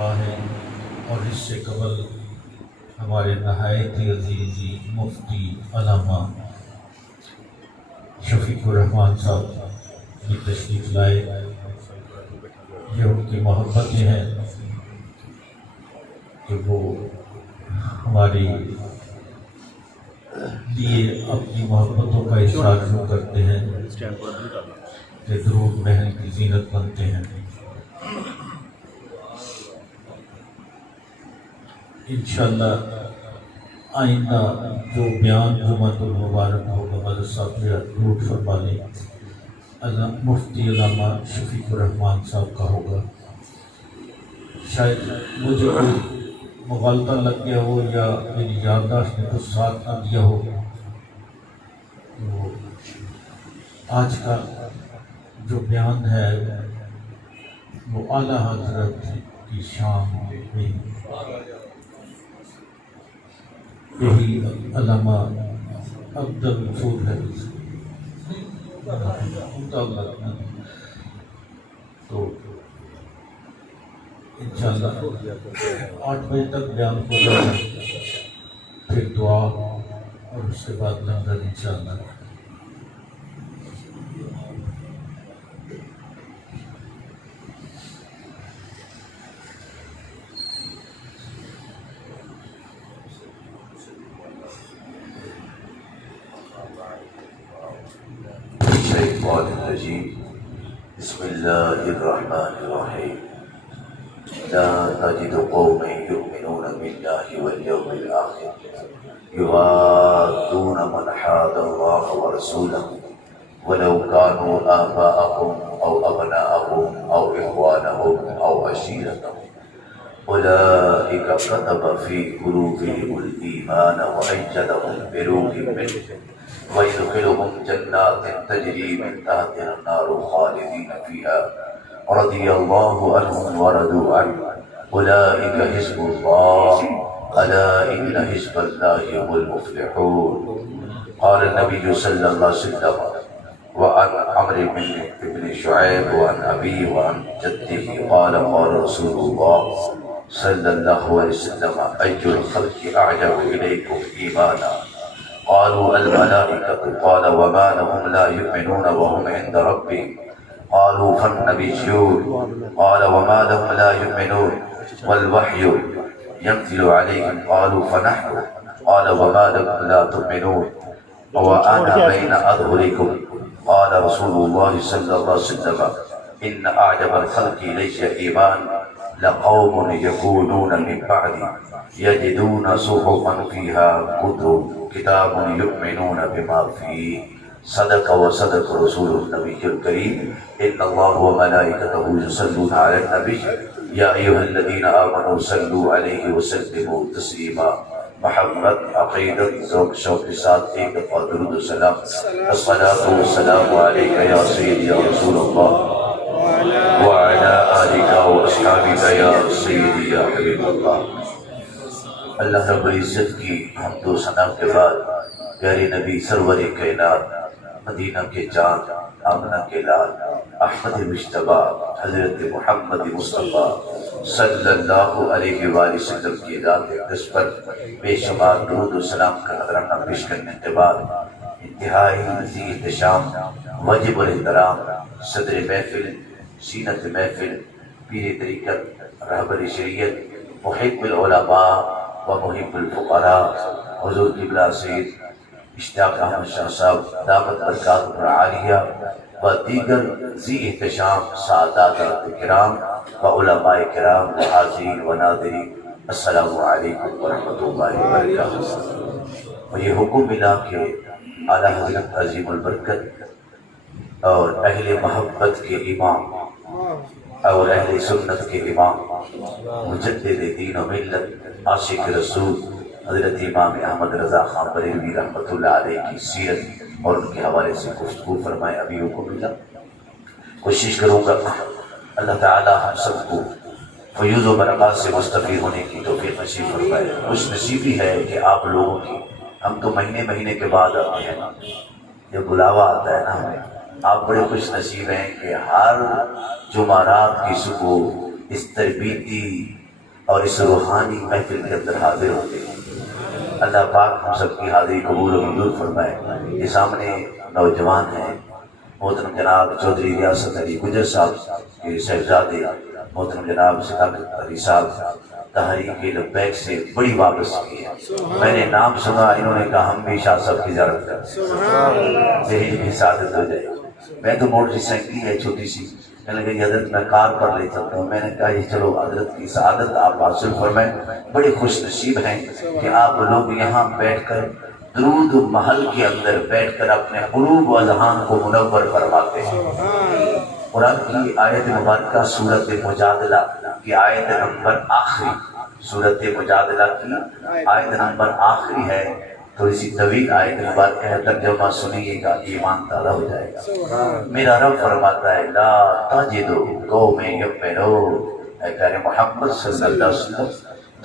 ہے اور اس سے قبل ہمارے نہایت ہی عزیزی مفتی علامہ شفیق الرحمان صاحب کی تشریف لائے۔ یہ ان کی محبتیں ہیں کہ وہ ہماری لیے اپنی محبتوں کا اظہار یوں کرتے ہیں کہ درود محل کی زینت بنتے ہیں۔ انشاءاللہ آئندہ جو بیان جمعۃ المبارک ہوگا مدرسہ صاحب درود فرما لیں، مفتی علامہ شفیق الرحمان صاحب کا ہوگا۔ شاید مجھے کوئی مغالطہ لگ گیا ہو یا میری یادداشت نے کچھ ساتھ نہ دیا ہو، تو آج کا جو بیان ہے وہ اعلیٰ حضرت کی شان میں یہی علامہ عبد الغفور ہے تو انشاءاللہ 8 بجے تک بیان ہو جائے، پھر دعا اور اس کے بعد لنگر انشاءاللہ۔ بسم اللہ الرحمن الرحیم لا تجد قوما يؤمنون بالله واليوم الآخر يوادون من حاد الله ورسوله ولو كانوا آباءهم أو أبناءهم أو إخوانهم أو عشيرتهم أولئك كتب في قلوبهم الإيمان وأيدهم بروح منه ويدخلهم جنات تجري من تحتها النار خالدين فيها رضي الله عنهم ورضوا عنه أولئك حزب الله ألا إن حزب الله هم المفلحون قال النبي صلى الله عليه وسلم وعن عمرو بن شعيب وعن أبيه وعن جده قال قال رسول الله صلى الله عليه وسلم أي الخلق أعجب إليكم إيمانا قالوا الملائكة قال وما لهم لا يؤمنون وهم عند ربهم قالوا فالنبيون قال وما لهم لا يؤمنون والوحي ينزل عليهم قالوا فنحن قال وما لكم لا تؤمنون وأنا بين أظهركم قال رسول الله صلى الله عليه وسلم إن أعجب الخلق ليس إيمان لقوم يكونون من بعد يجدون صحفا فيها كتاب يؤمنون بما فيه صدق وصدق رسول النبي الكريم إن الله وملائكته يصلون على النبي يا أيها الذين آمنوا صلوا عليه وسلموا تسليما محمد عقیدت ذوق شوق کے ساتھ ایک دفعہ درود و سلام الصلاة والسلام علیک یا سیدی یا رسول اللہ وعلى آلك وأصحابك یا سیدی یا حبیب اللہ۔ اللہ رب العزت کی حمد و ثنا کے بعد پیارے نبی سرور کائنات مدینہ کے چاند آمنہ کے لال احمد مجتبیٰ حضرت محمد مصطفیٰ صلی اللہ علیہ وآلہ وسلم کی ذات اقدس پر بے شمار درود و سلام کا نذرانہ پیش کرنے کے بعد انتہائی عزیز احتشام واجب الاحترام صدر محفل زینت محفل پیر طریقت رہبر شریعت محب العلماء و محب الفقراء حضور قبلہ سید اشتاق احمد شاہ صاحب دامت برکات پر عالیہ و دیگر ذی احتشام سعادات کرام و علماء کرام و حاضرین و ناظرین السلام علیکم ورحمۃ اللہ وبرکاتہ۔ اور یہ حکم ملا کہ اعلیٰ حضرت عظیم البرکت اور اہل محبت کے امام اور اہل سنت کے امام مجدد دین و ملت عاشق رسول حضرت امام احمد رضا خان بریلوی رحمۃ اللہ علیہ کی سیرت اور ان کے حوالے سے گفتگو فرمائے۔ ابھی کو ملا کوشش کروں گا اللہ تعالی ہم سب کو فیوز و برکات سے مستفید ہونے کی توفیق نصیب فرمائے۔ خوش نصیبی ہے کہ آپ لوگوں کی ہم تو مہینے کے بعد آتے ہیں، جب بلاوا آتا ہے نا ہمیں، آپ بڑے خوش نصیب ہیں کہ ہر جمعرات کی صبح اس تربیتی اور اس روحانی محفل کے اندر حاضر ہوتے ہیں۔ اللہ پاک ہم سب کی حاضری قبول و منظور فرمائے۔ یہ سامنے نوجوان ہیں محترم جناب چودھری ریاست علی گجر صاحب کے صاحبزادے محترم جناب صداقت علی صاحب تحریک لبیک سے بڑی وابستگی ہے۔ میں نے نام سنا، انہوں نے کہا ہم بھی شاہ صاحب کی زیارت کریں، میری بھی سعادت ہو جائے۔ میں تو موٹر سائیکل ہے چھوٹی سی، کہنے لگے حضرت میں کار پر لے چلتا ہوں۔ میں نے کہا یہ چلو حضرت کی سعادت آپ حاصل فرمائیں، بڑے خوش نصیب ہیں کہ آپ لوگ یہاں بیٹھ کر درود محل کے اندر بیٹھ کر اپنے قلوب و اذہان کو منور فرماتے ہیں۔ قرآن کی آیت مبارکہ سورت مجادلہ کی آیت نمبر آخری، سورت مجادلہ کی آیت نمبر آخری ہے، تھوڑی سی طویل آیت مبارکہ ہے، ترجمہ سنیے گا ایمان تازہ ہو جائے گا۔ میرا رب فرماتا ہے لا تجد قوم یؤمنون، اے پیارے محمد صلی اللہ علیہ وسلم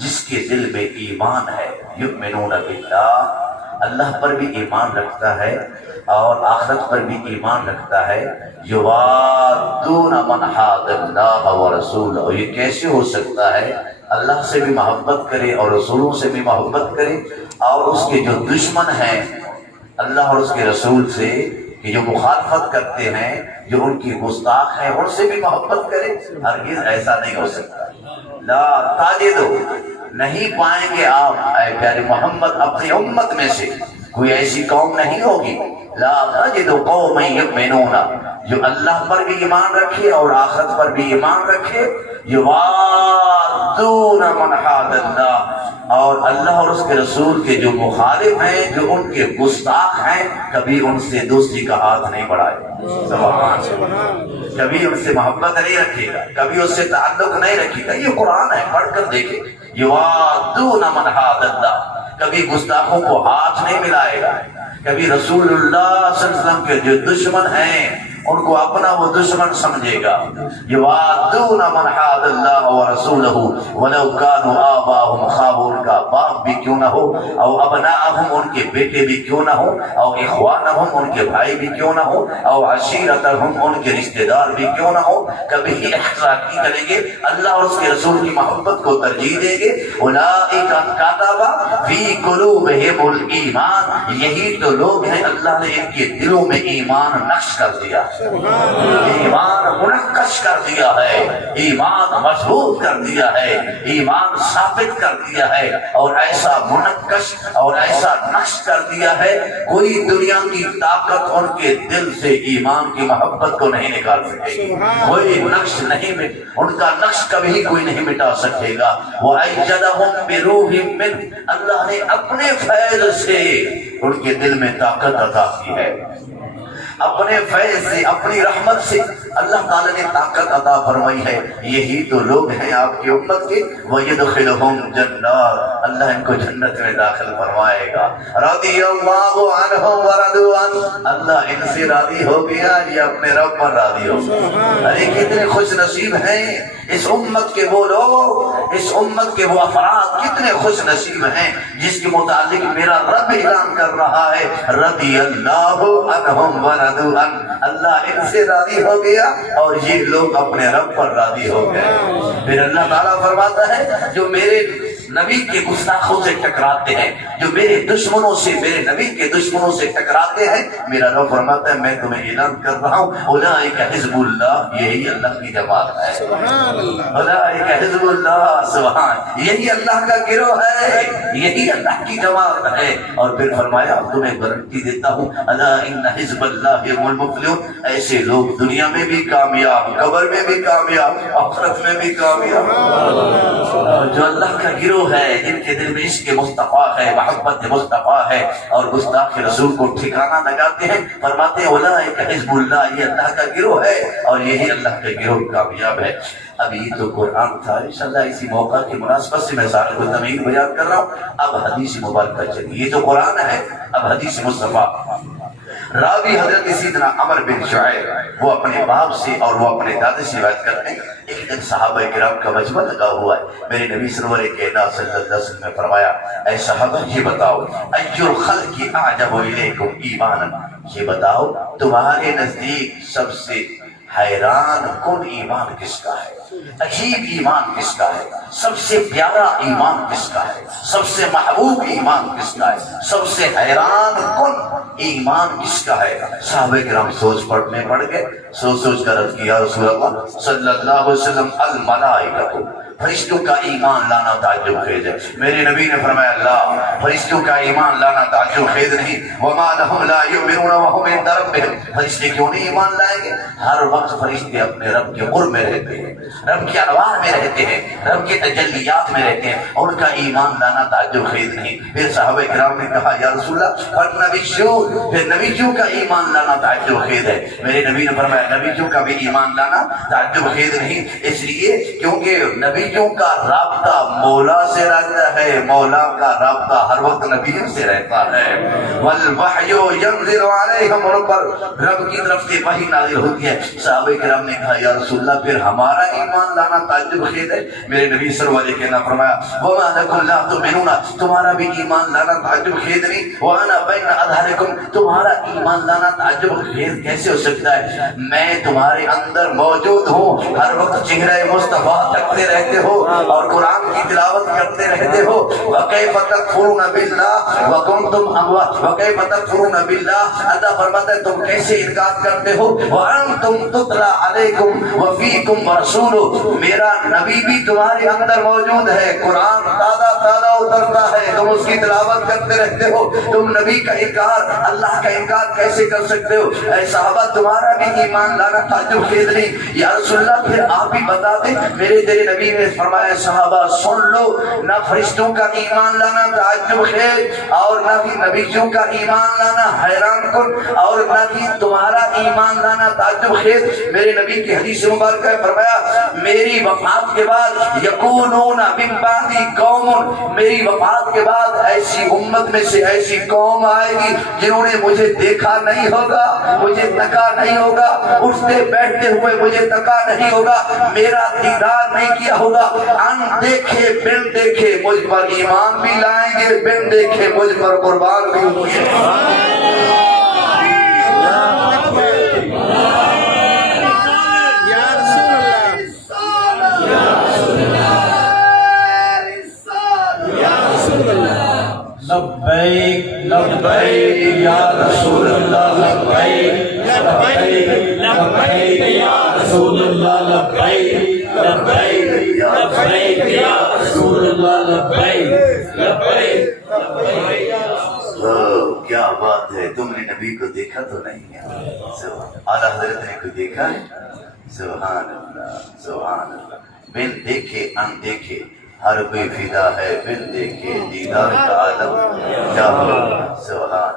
جس کے دل میں ایمان ہے، یؤمنون باللہ اللہ پر بھی ایمان رکھتا ہے اور آخرت پر بھی ایمان رکھتا ہے، یوادون من حاد اللہ ورسولہ، اور یہ کیسے ہو سکتا ہے اللہ سے بھی محبت کرے اور رسولوں سے بھی محبت کرے اور اس کے جو دشمن ہیں اللہ اور اس کے رسول سے، کہ جو مخالفت کرتے ہیں، جو ان کی گستاخ ہیں، ان سے بھی محبت کرے؟ ہرگز ایسا نہیں ہو سکتا۔ لا تجدو، نہیں پائیں گے آپ اے پیارے محمد اپنی امت میں سے کوئی ایسی قوم نہیں ہوگی، لا تجد قوم یؤمنون، جو اللہ پر بھی ایمان رکھے اور آخرت پر بھی ایمان رکھے، یوادون من حاد اللہ، اور اللہ اور اس کے رسول کے جو مخالف ہیں، جو ان کے گستاخ ہیں، کبھی ان سے دوستی کا ہاتھ نہیں بڑھائے، کبھی ان سے محبت نہیں رکھے گا، کبھی اس سے تعلق نہیں رکھے گا۔ یہ قرآن ہے، پڑھ کر دیکھیں، یوادون من حاد اللہ، کبھی گستاخوں کو ہاتھ نہیں ملائے گا، کبھی رسول اللہ صلی اللہ علیہ وسلم کے جو دشمن ہیں ان کو اپنا وہ دشمن سمجھے گا۔ یوادون من حاد اللہ ورسولہ ولو کانوا آباءہم، خواہ ان کا باپ بھی کیوں نہ ہو، او ابناءہم ان کے بیٹے بھی کیوں نہ ہو، او اخوانہم ان کے بھائی بھی کیوں نہ ہو، او عشیرتہم ان کے رشتہ دار بھی کیوں نہ ہو، کبھی احسان نہیں کریں گے، اللہ اور اس کے رسول کی محبت کو ترجیح دیں گے۔ اولئک کتب فی قلوبہم الایمان، یہی تو لوگ ہیں اللہ نے ان کے دلوں میں ایمان نقش کر دیا، ایمان منقش کر دیا ہے، ایمان مضبوط کر دیا ہے، ایمان ثابت کر دیا ہے، اور ایسا منقش اور ایسا نقش کر دیا ہے کوئی دنیا کی طاقت ان کے دل سے ایمان کی محبت کو نہیں نکال سکے گی، کوئی نقش نہیں، ان کا نقش کبھی کوئی نہیں مٹا سکے گا۔ وَأَيَّدَهُمْ بِرُوحٍ مِّنْهُ، اللہ نے اپنے فیض سے ان کے دل میں طاقت عطا کی ہے، اپنے فیض سے، اپنی رحمت سے اللہ تعالیٰ نے طاقت عطا فرمائی ہے۔ یہی تو لوگ ہیں آپ کی امت کے، وَيَدْخِلُهُمْ جَنَّاتٍ، اللہ ان کو جنت میں داخل فرمائے گا۔ رضی اللہ عنہم ورضوا عنہ، اللہ ان سے راضی ہو گیا، یہ اپنے رب پر راضی ہو گیا۔ ارے کتنے خوش نصیب ہیں اس امت کے وہ لوگ، اس امت کے وہ افراد کتنے خوش نصیب ہیں جس کے متعلق میرا رب اعلان کر رہا ہے، رضی اللہ عنہم ورضوا عنہ، اللہ ان سے راضی ہو گیا اور یہ لوگ اپنے رب پر راضی ہو گئے۔ پھر اللہ تعالیٰ فرماتا ہے جو میرے نبی کے گستاخوں سے ٹکراتے ہیں، جو میرے دشمنوں سے، میرے نبی کے دشمنوں سے ٹکراتے ہیں، میرا رب فرماتا ہے میں تمہیں اعلان کر رہا ہوں، اولئک حزب اللہ، یہی اللہ کی جماعت ہے، اولئک حزب اللہ، سبحان، یہی اللہ کا گروہ ہے، یہی اللہ کی جماعت ہے۔ اور پھر فرمایا تمہیں گارنٹی دیتا ہوں، الا ان حزب اللہ هم المفلحون، ایسے لوگ دنیا میں بھی کامیاب، قبر میں بھی کامیاب، آخرت میں بھی کامیاب۔ جو اللہ کا گروہ ہے، جن کے دل میں عشق مصطفیٰ ہے، محبت مصطفیٰ ہے، اور گستاخ رسول کو ٹھکانہ لگاتے ہیں، فرماتے ہیں اولئک حزب اللہ، یہ اللہ کا گروہ ہے اور یہی اللہ کا گروہ کامیاب ہے۔ اب یہ تو قرآن تھا، انشاءاللہ اسی موقع کی مناسبت سے میں سارے کو تمہید بیان کر رہا ہوں۔ اب حدیث مبارکہ چلیے، یہ تو قرآن ہے، اب حدیث مصطفیٰ۔ راوی حضرت سیدنا عمر بن شعیب، وہ اپنے باپ سے اور وہ اپنے دادے سے روایت کرتے ہیں، ایک دن صحابہ کرام کا مجمع لگا ہوا ہے، میرے نبی سرور کائنات صلی اللہ علیہ وسلم نے فرمایا اے صحابہ یہ بتاؤ، ای الخلق اعجب الیکم ایمانا، یہ بتاؤ تمہارے نزدیک سب سے حیران کن ایمان کس کا ہے؟ عجیب ایمان کس کا ہے، سب سے پیارا ایمان کس کا ہے، سب سے محبوب ایمان کس کا ہے، سب سے حیران کن ایمان کس کا ہے؟ صحابہ کرام سوچ پڑ گئے، سوچ کر عرض کیا رسول اللہ صلی اللہ علیہ وسلم الملائکۃ، فرشتوں کا ایمان لانا تعجب خیز ہے۔ میرے نبی نے فرمایا اللہ، فرشتوں کا ایمان لانا تعجب خیز نہیں، وما لهم لا يؤمنون وهم عند ربهم، فرشتے کیوں نہیں ایمان لائیں گے؟ ہر وقت فرشتے اپنے رب کے قرب میں رہتے ہیں، رب کے انوار میں رہتے ہیں، رب کے تجلیات میں رہتے ہیں، اور ان کا ایمان لانا تعجب خیز نہیں۔ پھر صحابہ کرام نے کہا یا رسول اللہ فالنبیون، پھر نبیوں کا ایمان لانا تعجب خیز ہے۔ میرے نبی نے فرمایا نبیوں کا بھی ایمان لانا تعجب خیز نہیں، اس لیے کیونکہ نبیوں کا رابطہ مولا سے رہتا ہے، مولا کا رابطہ ہر وقت نبیوں سے رہتا ہے۔ والوحی ینزل علیہم، رب کی طرف سے وحی نازل ہوتی ہے۔ صحابہ کرام نے کہا یا رسول اللہ پھر ہمارا ایمان لانا تعجب خیز ہے۔ میرے نبی صلی اللہ علیہ وسلم نے فرمایا وما لکم لا تؤمنون، تمہارا بھی ایمان لانا تعجب خیز نہیں، وانا بین اظہرکم، تمہارا ایمان لانا تعجب خیز کیسے ہو سکتا ہے؟ میں تمہارے اندر موجود ہوں، ہر وقت چہرہ مصطفیٰ تکتے رہتے ہو اور قرآن کی تلاوت کرتے رہتے ہو۔ وَكَيْفَ تَكْفُرُونَ بِاللَّهِ وَكُنْتُمْ أَمْوَاتًا، وَكَيْفَ تَكْفُرُونَ بِاللَّهِ، اللہ فرماتا ہے تم کیسے انکار کرتے ہو؟ وَأَنْتُمْ تُتْلَى عَلَيْكُمْ وَفِيكُمْ رَسُولُ، میرا نبی بھی تمہارے اندر موجود ہے، قرآن تازہ اترتا ہے، تم اس کی تلاوت کرتے رہتے ہو، تم نبی کا انکار، اللہ کا انکار کیسے کر سکتے ہو؟ اے صحابہ تمہارا بھی ایمان لانا تعجب خیز نہیں۔ یا رسول اللہ پھر آپ بھی بتا دیں۔ میرے تیرے نبی نے فرمایا صحابہ سن لو، نہ فرشتوں کا ایمان لانا تعجب خیز، اور نہ بھی نبیوں کا ایمان لانا حیران کن، اور نہ بھی تمہارا ایمان لانا تعجب خیز۔ میرے نبی کی حدیث مبارکہ ہے فرمایا میری وفات کے بعد یکونون من بعدی قوم، میری وفات کے بعد ایسی امت میں سے ایسی قوم آئے گی جنہوں نے مجھے دیکھا نہیں ہوگا، مجھے تکا نہیں ہوگا، اٹھتے بیٹھتے ہوئے مجھے تکا نہیں ہوگا، میرا دیدار نہیں کیا ہوگا، ان دیکھے بن دیکھے مجھ پر ایمان بھی لائیں گے، بن دیکھے مجھ پر قربان بھی ہوں گے۔ لبیک لبیک یا رسول اللہ، لبیک لبیک لبیک یا رسول اللہ، لبیک لبیک لبیک یا رسول اللہ، لبیک لبیک۔ کیا بات ہے، تم نے نبی کو دیکھا تو نہیں ہے؟ اعلیٰ حضرت نے کو دیکھا ہے؟ سبحان اللہ سبحان اللہ، بن دیکھے ان دیکھے ہر کوئی فدا ہے، بن دیکھے دیدار کا عالم کیا ہو، سبحان۔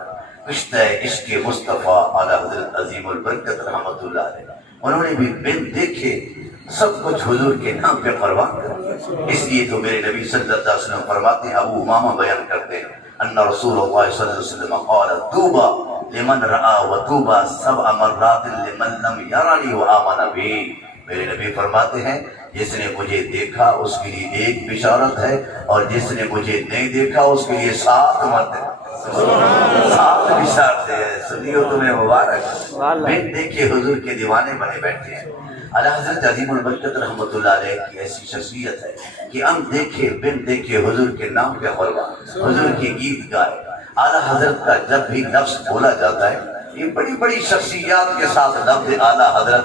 کشتہ عشق مصطفیٰ اعلیٰ حضرت عظیم البرکت رحمت اللہ علیہ، انہوں نے بھی بن دیکھے سب کچھ حضور کے نام پہ قربان کر، اس لیے تو میرے نبی صلی اللہ علیہ وسلم فرماتے ہیں، ابو امامہ بیان کرتے ہیں ان رسول اللہ صلی اللہ علیہ وسلم قال طوبى لمن رأى وطوبى 7 مرات لمن لم يرني وآمن بي، میرے نبی فرماتے ہیں جس نے مجھے دیکھا اس کے لیے ایک بشارت ہے، اور جس نے مجھے نہیں دیکھا اس کے لیے 7 مرتبہ 7 بشارت ہے۔ سنیو تمہیں مبارک، بن دیکھے حضور کے دیوانے بنے بیٹھے ہیں۔ اعلیٰ حضرت عظیم البرکت رحمت اللہ علیہ کی ایسی شخصیت ہے کہ ہم دیکھے بن دیکھے حضور کے نام پہ قربان، حضور کے گیت گائے۔ اعلیٰ حضرت کا جب بھی لفظ بولا جاتا ہے، یہ بڑی بڑی شخصیات کے ساتھ لفظ اعلیٰ حضرت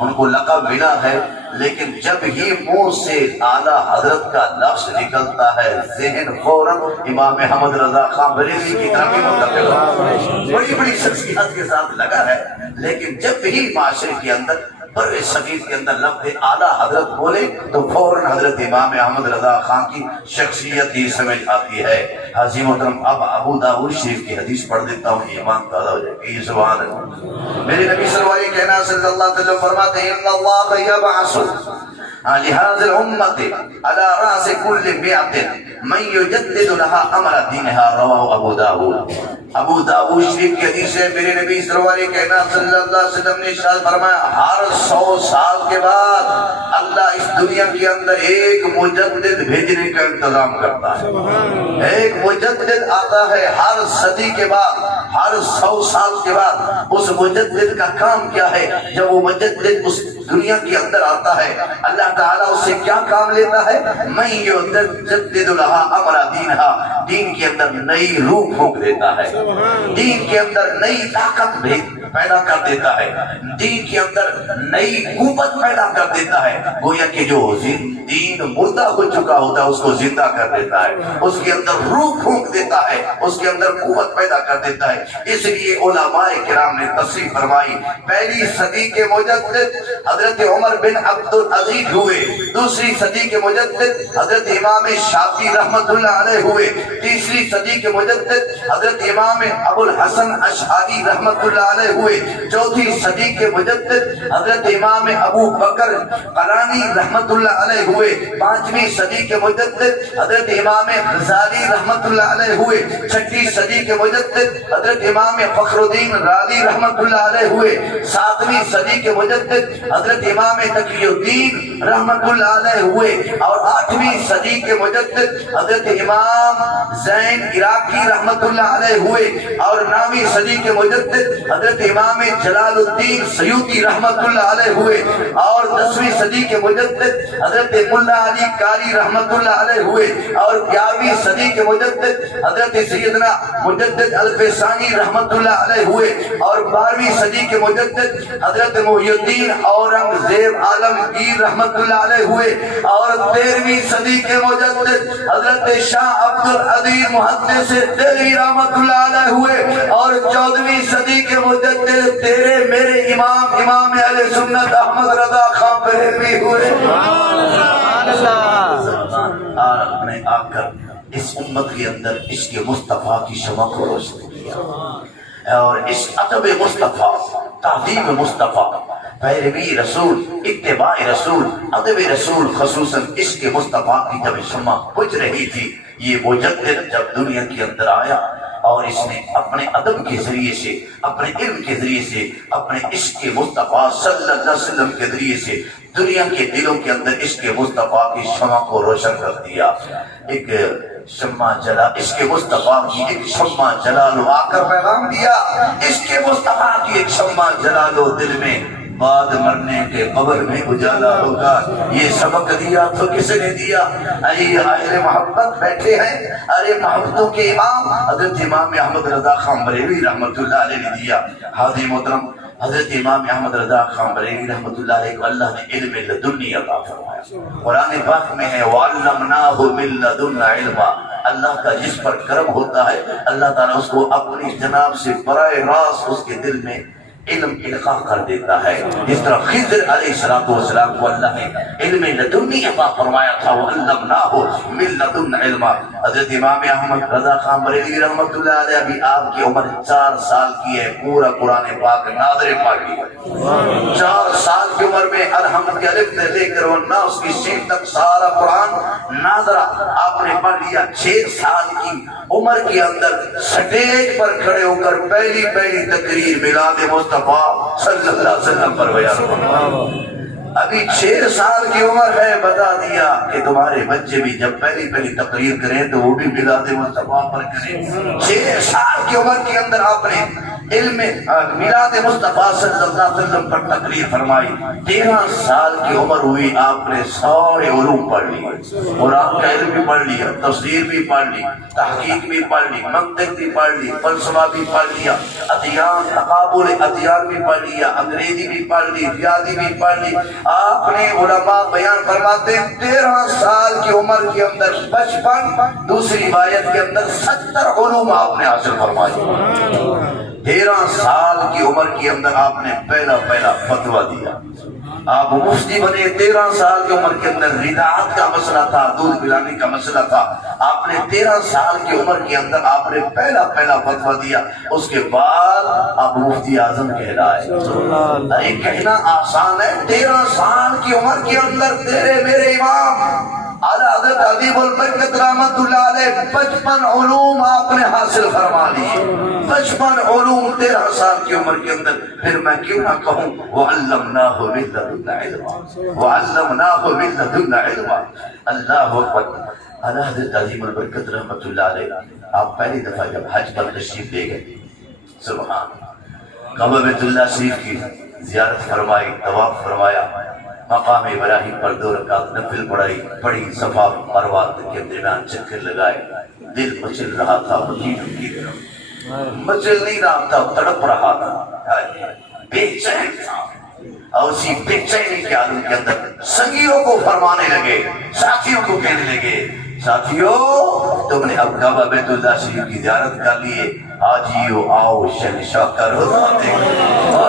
ان کو لقب ملا ہے، لیکن جب ہی منہ سے اعلیٰ حضرت کا لفظ نکلتا ہے ذہن فوراً امام احمد رضا خان بریلوی کی طرف منتقل ہوتا ہے۔ بڑی بڑی شخصیات کے ساتھ لگا ہے، لیکن جب ہی معاشرے کے اندر بر صغیر کے اندر لفظ اعلیٰ حضرت بولے تو فوراً حضرت امام احمد رضا خان کی شخصیت ہی سمجھ آتی ہے۔ حاجی محترم اب ابو داؤد شریف کی حدیث پڑھ دیتا ہوں، ایمان تازہ ہو جائے گا۔ سبحان اللہ۔ میرے نبی صلی اللہ علیہ کہنا صلی اللہ علیہ وسلم فرماتے ہیں ان اللہ یبعث لهذه الامه على راس كل 100 من يجدد لها امر دينها، رواه ابو داؤد۔ ابو داؤد شریف کی حدیث ہے، میرے نبی سرور کائنات صلی اللہ علیہ وسلم نے ارشاد فرمایا ہر 100 سال کے بعد اللہ اس دنیا کے اندر ایک مجدد بھیجنے کا انتظام کرتا ہے۔ ایک مجدد آتا ہے ہر صدی کے بعد، ہر 100 سال کے بعد۔ اس مجدد کا کام کیا ہے؟ جب وہ مجدد اس دنیا کے اندر آتا ہے اللہ تعالیٰ اس سے کیا کام لیتا ہے؟ میں یجدد لہا امر دینہا، دین کے اندر نئی روح پھونک دیتا ہے، دین کے اندر نئی طاقت پیدا کر دیتا ہے، دین کے اندر نئی قوت پیدا کر دیتا ہے۔ گویا کہ جو دین مردہ ہو چکا ہوتا ہے اس کو زندہ کر دیتا ہے، اس کے اندر روح پھونک دیتا ہے، اس کے اندر قوت پیدا کر دیتا ہے۔ اس لیے علماء کرام نے تصریح فرمائی، پہلی صدی کے مجدد حضرت عمر بن عبد العزیز ہوئے، دوسری صدی کے مجدد حضرت امام شافعی رحمت اللہ علیہ ہوئے، تیسری صدی کے مجدد حضرت امام ابو الحسن اشعری رحمت اللہ علیہ ہوئے، چوتھی صدی کے مجدد حضرت امام ابو بکر قرانی رحمت اللہ علیہ ہوئے، پانچویں صدی کے مجدد حضرت امام غزالی رحمت اللہ علیہ ہوئے، چھٹی صدی کے مجدد حضرت امام فخر الدین رازی رحمت اللہ علیہ ہوئے، ساتویں صدی کے مجدد حضرت امام تقی الدین رحمت اللہ علیہ ہوئے، اور آٹھویں صدی کے مجدد حضرت امام زین عراقی رحمت اللہ علیہ ہوئے، اور نویں صدی کے مجدد حضرت امام جلال الدین سیوطی رحمت اللہ علیہ ہوئے، اور 10ویں صدی کے مجدد حضرت ملا علی قاری رحمت اللہ علیہ ہوئے، اور 11ویں صدی کے مجدد حضرت سیدنا مجدد الفسانی رحمت اللہ علیہ ہوئے، اور 12ویں صدی کے مجدد حضرت محی الدین اورنگزیب عالمگیر رحمت اللہ علیہ ہوئے، اور 13ویں صدی کے مجدد حضرت شاہ عبد العزیز محدث دہلوی رحمت اللہ علیہ ہوئے، اور 14ویں صدی کے مجدد تیرے میرے امام اہل سنت احمد رضا خان بریلوی ہوئے۔ اور اپنے آ کر اس امت کے اندر عشق مصطفیٰ کی شمع کو روشن کیا، اور اس ادب مصطفیٰ، تعظیم مصطفیٰ، پیروی رسول، اتباع رسول، ادب رسول، خصوصاً عشق مصطفیٰ کی جب شمع بجھ رہی تھی، یہ مجدد جب دنیا کے اندر آیا اور اس نے اپنے ادب کے ذریعے سے، اپنے علم کے ذریعے سے، اپنے عشق مصطفیٰ صلی اللہ علیہ وسلم کے ذریعے سے دنیا کے دلوں کے اندر عشق مصطفیٰ کی شمع کو روشن کر دیا۔ ایک شمع جلا، عشق مصطفیٰ کی ایک شمع جلا لو، آ کر پیغام دیا، عشق مصطفیٰ کی ایک شمع جلا لو، دل میں بعد مرنے کے قبر میں اجالا ہوگا۔ یہ سبق دیا تو کس نے دیا؟ ارے اہل محبت بیٹھے ہیں، ارے محبتوں کے امام حضرت امام احمد رضا خان بریلوی رحمت اللہ علیہ نے دیا۔ حاضر محترم، حضرت امام احمد رضا خان بریلوی رحمت اللہ علیہ کو اللہ نے علم لدنی عطا فرمایا۔ قرآن پاک میں ہے وَعَلَّمْنَاهُ مِن لَدُنَّا عِلْمًا، اللہ کا جس پر کرم ہوتا ہے اللہ تعالیٰ اس کو اپنی جناب سے براہ راست اس کے دل میں علم القاء کر دیتا ہے۔ جس طرح خضر علیہ السلام کو اللہ نے علم لدنی عطا فرمایا تھا، وَعَلَّمْنَاهُ مِن لَدُنَّا عِلْمًا۔ حضرت امام احمد رضا خان بریلوی رحمت اللہ علیہ، ابھی آپ کی عمر 4 سال کی ہے، پورا قرآن پاک ناظر پاک ہے۔ 4 سال کی عمر میں الحمد کے الف سے لے کر والناس کی سین تک سارا قرآن ناظرہ آپ نے پڑھ لیا۔ 6 سال کی عمر کے اندر سٹیج پر کھڑے ہو کر پہلی تقریر میلاد مصطفیٰ صلی اللہ علیہ وسلم پر بیان فرمایا۔ ابھی 6 سال کی عمر ہے، بتا دیا کہ تمہارے بچے بھی جب پہلی تقریر کریں تو وہ بھی میلاد مصطفیٰ پر کریں۔ 6 سال کی عمر کے اندر آپ نے علم میلاد مصطفیٰ صلی اللہ علیہ وسلم پر تقریر فرمائی۔ 13 سال کی عمر ہوئی، آپ نے سارے علوم پڑھ لی، قرآن کا علم بھی پڑھ لیا، تفسیر بھی پڑھ لی، تحقیق بھی پڑھ لی، منطق بھی پڑھ لی، فلسفہ بھی پڑھ لیا، ادیان، تقابل ادیان بھی پڑھ لیا، انگریزی بھی پڑھ لی، ریاضی بھی پڑھ لی۔ آپ نے علماء بیان فرماتے ہیں 13 سال کی عمر کے اندر 55، دوسری روایت کے اندر 70 علوم آپ نے حاصل فرمائے۔ 13 سال کی عمر کے اندر آپ نے پہلا فتویٰ دیا، آپ مفتی بنے۔ 13 سال کی عمر کے اندر رضاعت کا مسئلہ تھا، دودھ پلانے کا مسئلہ تھا، آپ نے 13 سال کی عمر کے اندر آپ نے پہلا فتویٰ دیا۔ اس کے بعد آپ مفتی اعظم کہلائے۔ ارے کہنا آسان ہے، 13 سال کی عمر کے اندر تیرے میرے امام اعلیٰ حضرت حضرت عظیم البرکت رحمت اللہ علیہ 55 علوم آپ نے حاصل فرما لیے، 55 علوم 13 سال کی عمر کے اندر. پھر میں کیوں نہ کہوں وَعَلَّمْنَاهُ مِن لَّدُنَّا عِلْمًا، وَعَلَّمْنَاهُ مِن لَّدُنَّا عِلْمًا. اللہ اکبر. حضرت عظیم البرکت رحمت اللہ علیہ آپ پہلی دفعہ جب حج پر تشریف لے گئے، سبحان کعبہ بیت اللہ شریف کی زیارت فرمائی، طواف فرمایا، مقام ابراہیم پر 2 رکعت نفل پڑھی، صفا مروہ کے درمیان چکر لگائے. دل مچل رہا تھا مدینہ کی طرف، مچل نہیں رہا تھا، تڑپ رہا تھا، بے چین تھا. اور اسی بے چینی کے عالم کے اندر سنگیوں کو فرمانے لگے، ساتھیوں کو کہنے لگے ساتھیوں تم نے اب کعبہ بیت اللہ شریف کی زیارت کر لیے، آجیو آؤ شہنشاہ کا روضہ دیکھو،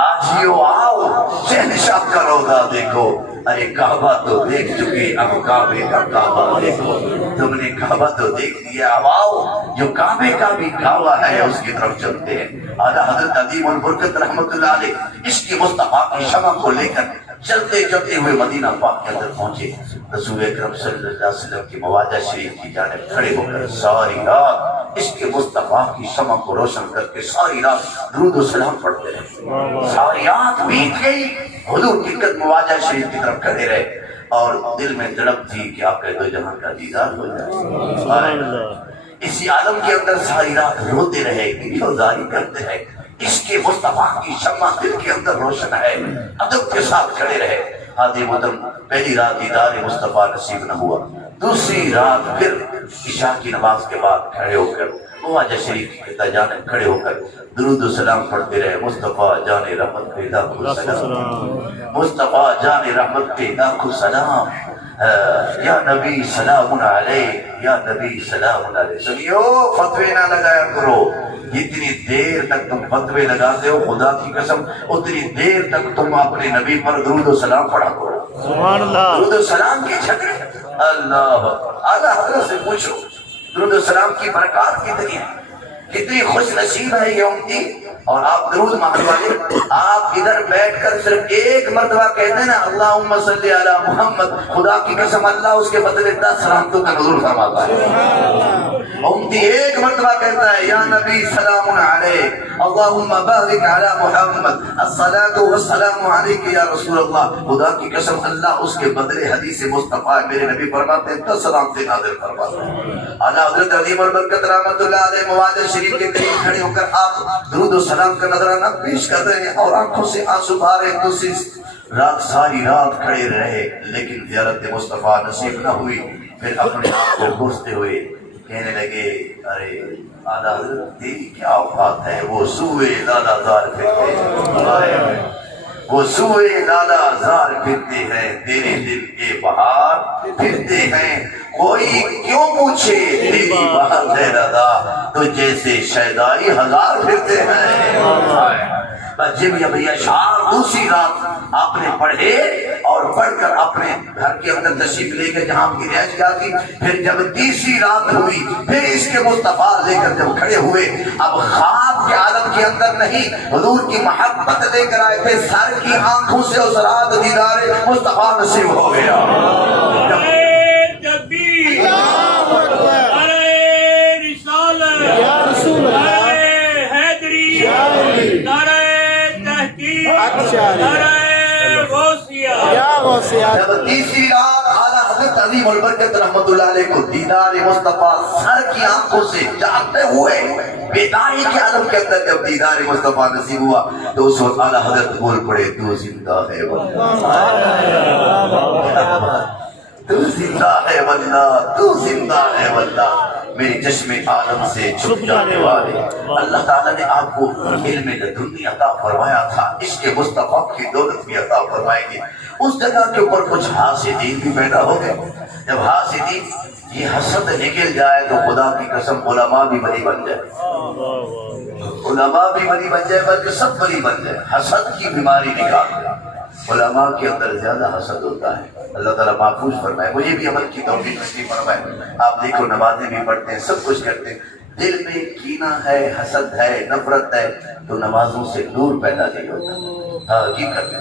آجیو آؤ شہنشاہ کا روضہ دیکھو. ارے کعبہ تو دیکھ چکے، اب کعبے کا کعبہ دیکھو. تم نے کعبہ تو دیکھ لیا، اب آؤ جو کعبے کا بھی کعبہ ہے اس کی طرف چلتے ہیں. اعلیٰ حضرت عظیم البرکت رحمت اللہ علیہ عشق مصطفیٰ کی شمع کو لے کر چلتے چلتے ہوئے مدینہ پاک کے اندر پہنچے. رسول اکرم صلی اللہ علیہ وسلم کی مواجہ شریف کی جانب کھڑے ہو کر ساری رات عشق مصطفیٰ کی شمع کو روشن کر کے ساری رات درود و سلام پڑھتے رہے. ساری رات بیت گئی، حضور کی قدم مواجہ شریف کی طرف کھڑے رہے اور دل میں تڑپ تھی کہ آپ کے دو جہاں کا دیدار ہو جائے. اسی عالم کے اندر ساری رات روتے رہے، گریہزاری کرتے رہے. عشق مصطفیٰ کی شمع دل کے اندر روشن ہے، ادب کے ساتھ کھڑے رہے. ہادی مدم پہلی رات دیدار مصطفیٰ نصیب نہ ہوا، دوسری رات پھر عشاء کی نماز کے بعد کھڑے ہو کر مواجہ شریف کی جانب کھڑے ہو کر درود و سلام پڑھتے رہے. مصطفیٰ جان رحمت پہ لاکھوں سلام، مصطفیٰ جان رحمت پہ لاکھوں سلام، یا نبی سلام علیہ، یا نبی سلام علیہ. سنیو فتوے نہ لگایا کرو، جتنی دیر تک تم فتوے لگاتے ہو خدا کی قسم اتنی دیر تک تم اپنے نبی پر درود و سلام پڑھا کرو. سبحان اللہ. درود و سلام کی جھگڑے اللہ اعلیٰ حضرت سے پوچھو درود و سلام کی برکات کتنی ہے، کتنی خوش نصیب ہے یہ امتی. اور آپ درود مانگنے والے آپ ادھر بیٹھ کر صرف ایک مرتبہ کہتے ہیں نا اللہم صلی علی محمد، خدا کی قسم اللہ اس کے بدلے 10 رحمتوں کا نزول فرماتا ہے. امتی ایک مرتبہ کہتا ہے یا نبی سلام علیہ، اللہم بارک علی محمد، الصلاۃ والسلام علیک یا رسول اللہ. خدا کی قسم اللہ اس کے بدلے حدیث مصطفیٰ میرے نبی فرماتے ہیں 10 رحمتیں نازل فرماتا ہے. اعلیٰ حضرت عظیم البرکت رحمت اللہ علیہ مواجہ شریف کے قریب کھڑے ہو کر آپ درود و سلام کا نظرانہ پیش کر رہے ہیں اور آنکھوں سے آنسو بہا رہے ہیں. دوسری رات ساری رات کھڑے رہے لیکن زیارت مصطفیٰ نصیب نہ ہوئی. پھر اپنے آپ کو کوستے ہوئے کہنے لگے ارے اعلیٰ حضرت تیری کیا اوقات ہے، وہ سوئے لالا زار پھرتے ہیں، وہ سوئے لالا زار پھرتے ہیں، تیرے دل کے بہار پھرتے ہیں. کوئی کیوں پوچھے تیری بات ہے رضا، تو جیسے شیدائی 1000 پھرتے ہیں. جب یہ اشعار دوسری رات آپ نے پڑھے اور پڑھ کر اپنے گھر کے اندر تشریف لے کے جہاں کی رہائش گاہ تھی، پھر جب تیسری رات ہوئی پھر اس کے مصطفیٰ لے کر جب کھڑے ہوئے، اب خواب کے عالم کے اندر نہیں حضور کی محبت لے کر آئے تھے. سر کی آنکھوں سے اس رات دیدار مصطفیٰ نصیب ہو گیا. جب تیسری رات اعلیٰ حضرت عظیم البرکت رحمت اللہ علیہ کو دیدار مصطفیٰ سر کی آنکھوں سے جاگتے ہوئے بیداری کے عالم کے اندر جب دیدار مصطفیٰ نصیب ہوا تو اس وقت اعلیٰ حضرت بول پڑے تو زندہ ہے واللہ، تو زندہ ہے واللہ، تو زندہ ہے واللہ. میری چشم عالم سے چھپ جانے والے اللہ تعالیٰ نے آپ کو علم لدنی عطا فرمایا تھا، عشق مصطفیٰ کی دولت بھی عطا فرمائے گی. اس جگہ کے اوپر کچھ حاسدین بھی پیدا ہو گئے. جب حاسدین یہ حسد نکل جائے تو خدا کی قسم علماء بھی بری بن جائے، علماء بھی بری بن جائے بلکہ سب بری بن جائے. حسد کی بیماری نکال دے. علماء کے اندر زیادہ حسد ہوتا ہے. اللہ تعالیٰ محفوظ فرمائے، مجھے بھی عمل کی توفیق نصیب فرمائے. آپ دیکھو نمازیں بھی پڑھتے ہیں، سب کچھ کرتے ہیں، دل میں کینہ ہے، حسد ہے، نفرت ہے تو نمازوں سے دور پیدا نہیں ہوتا. حقیقت ہے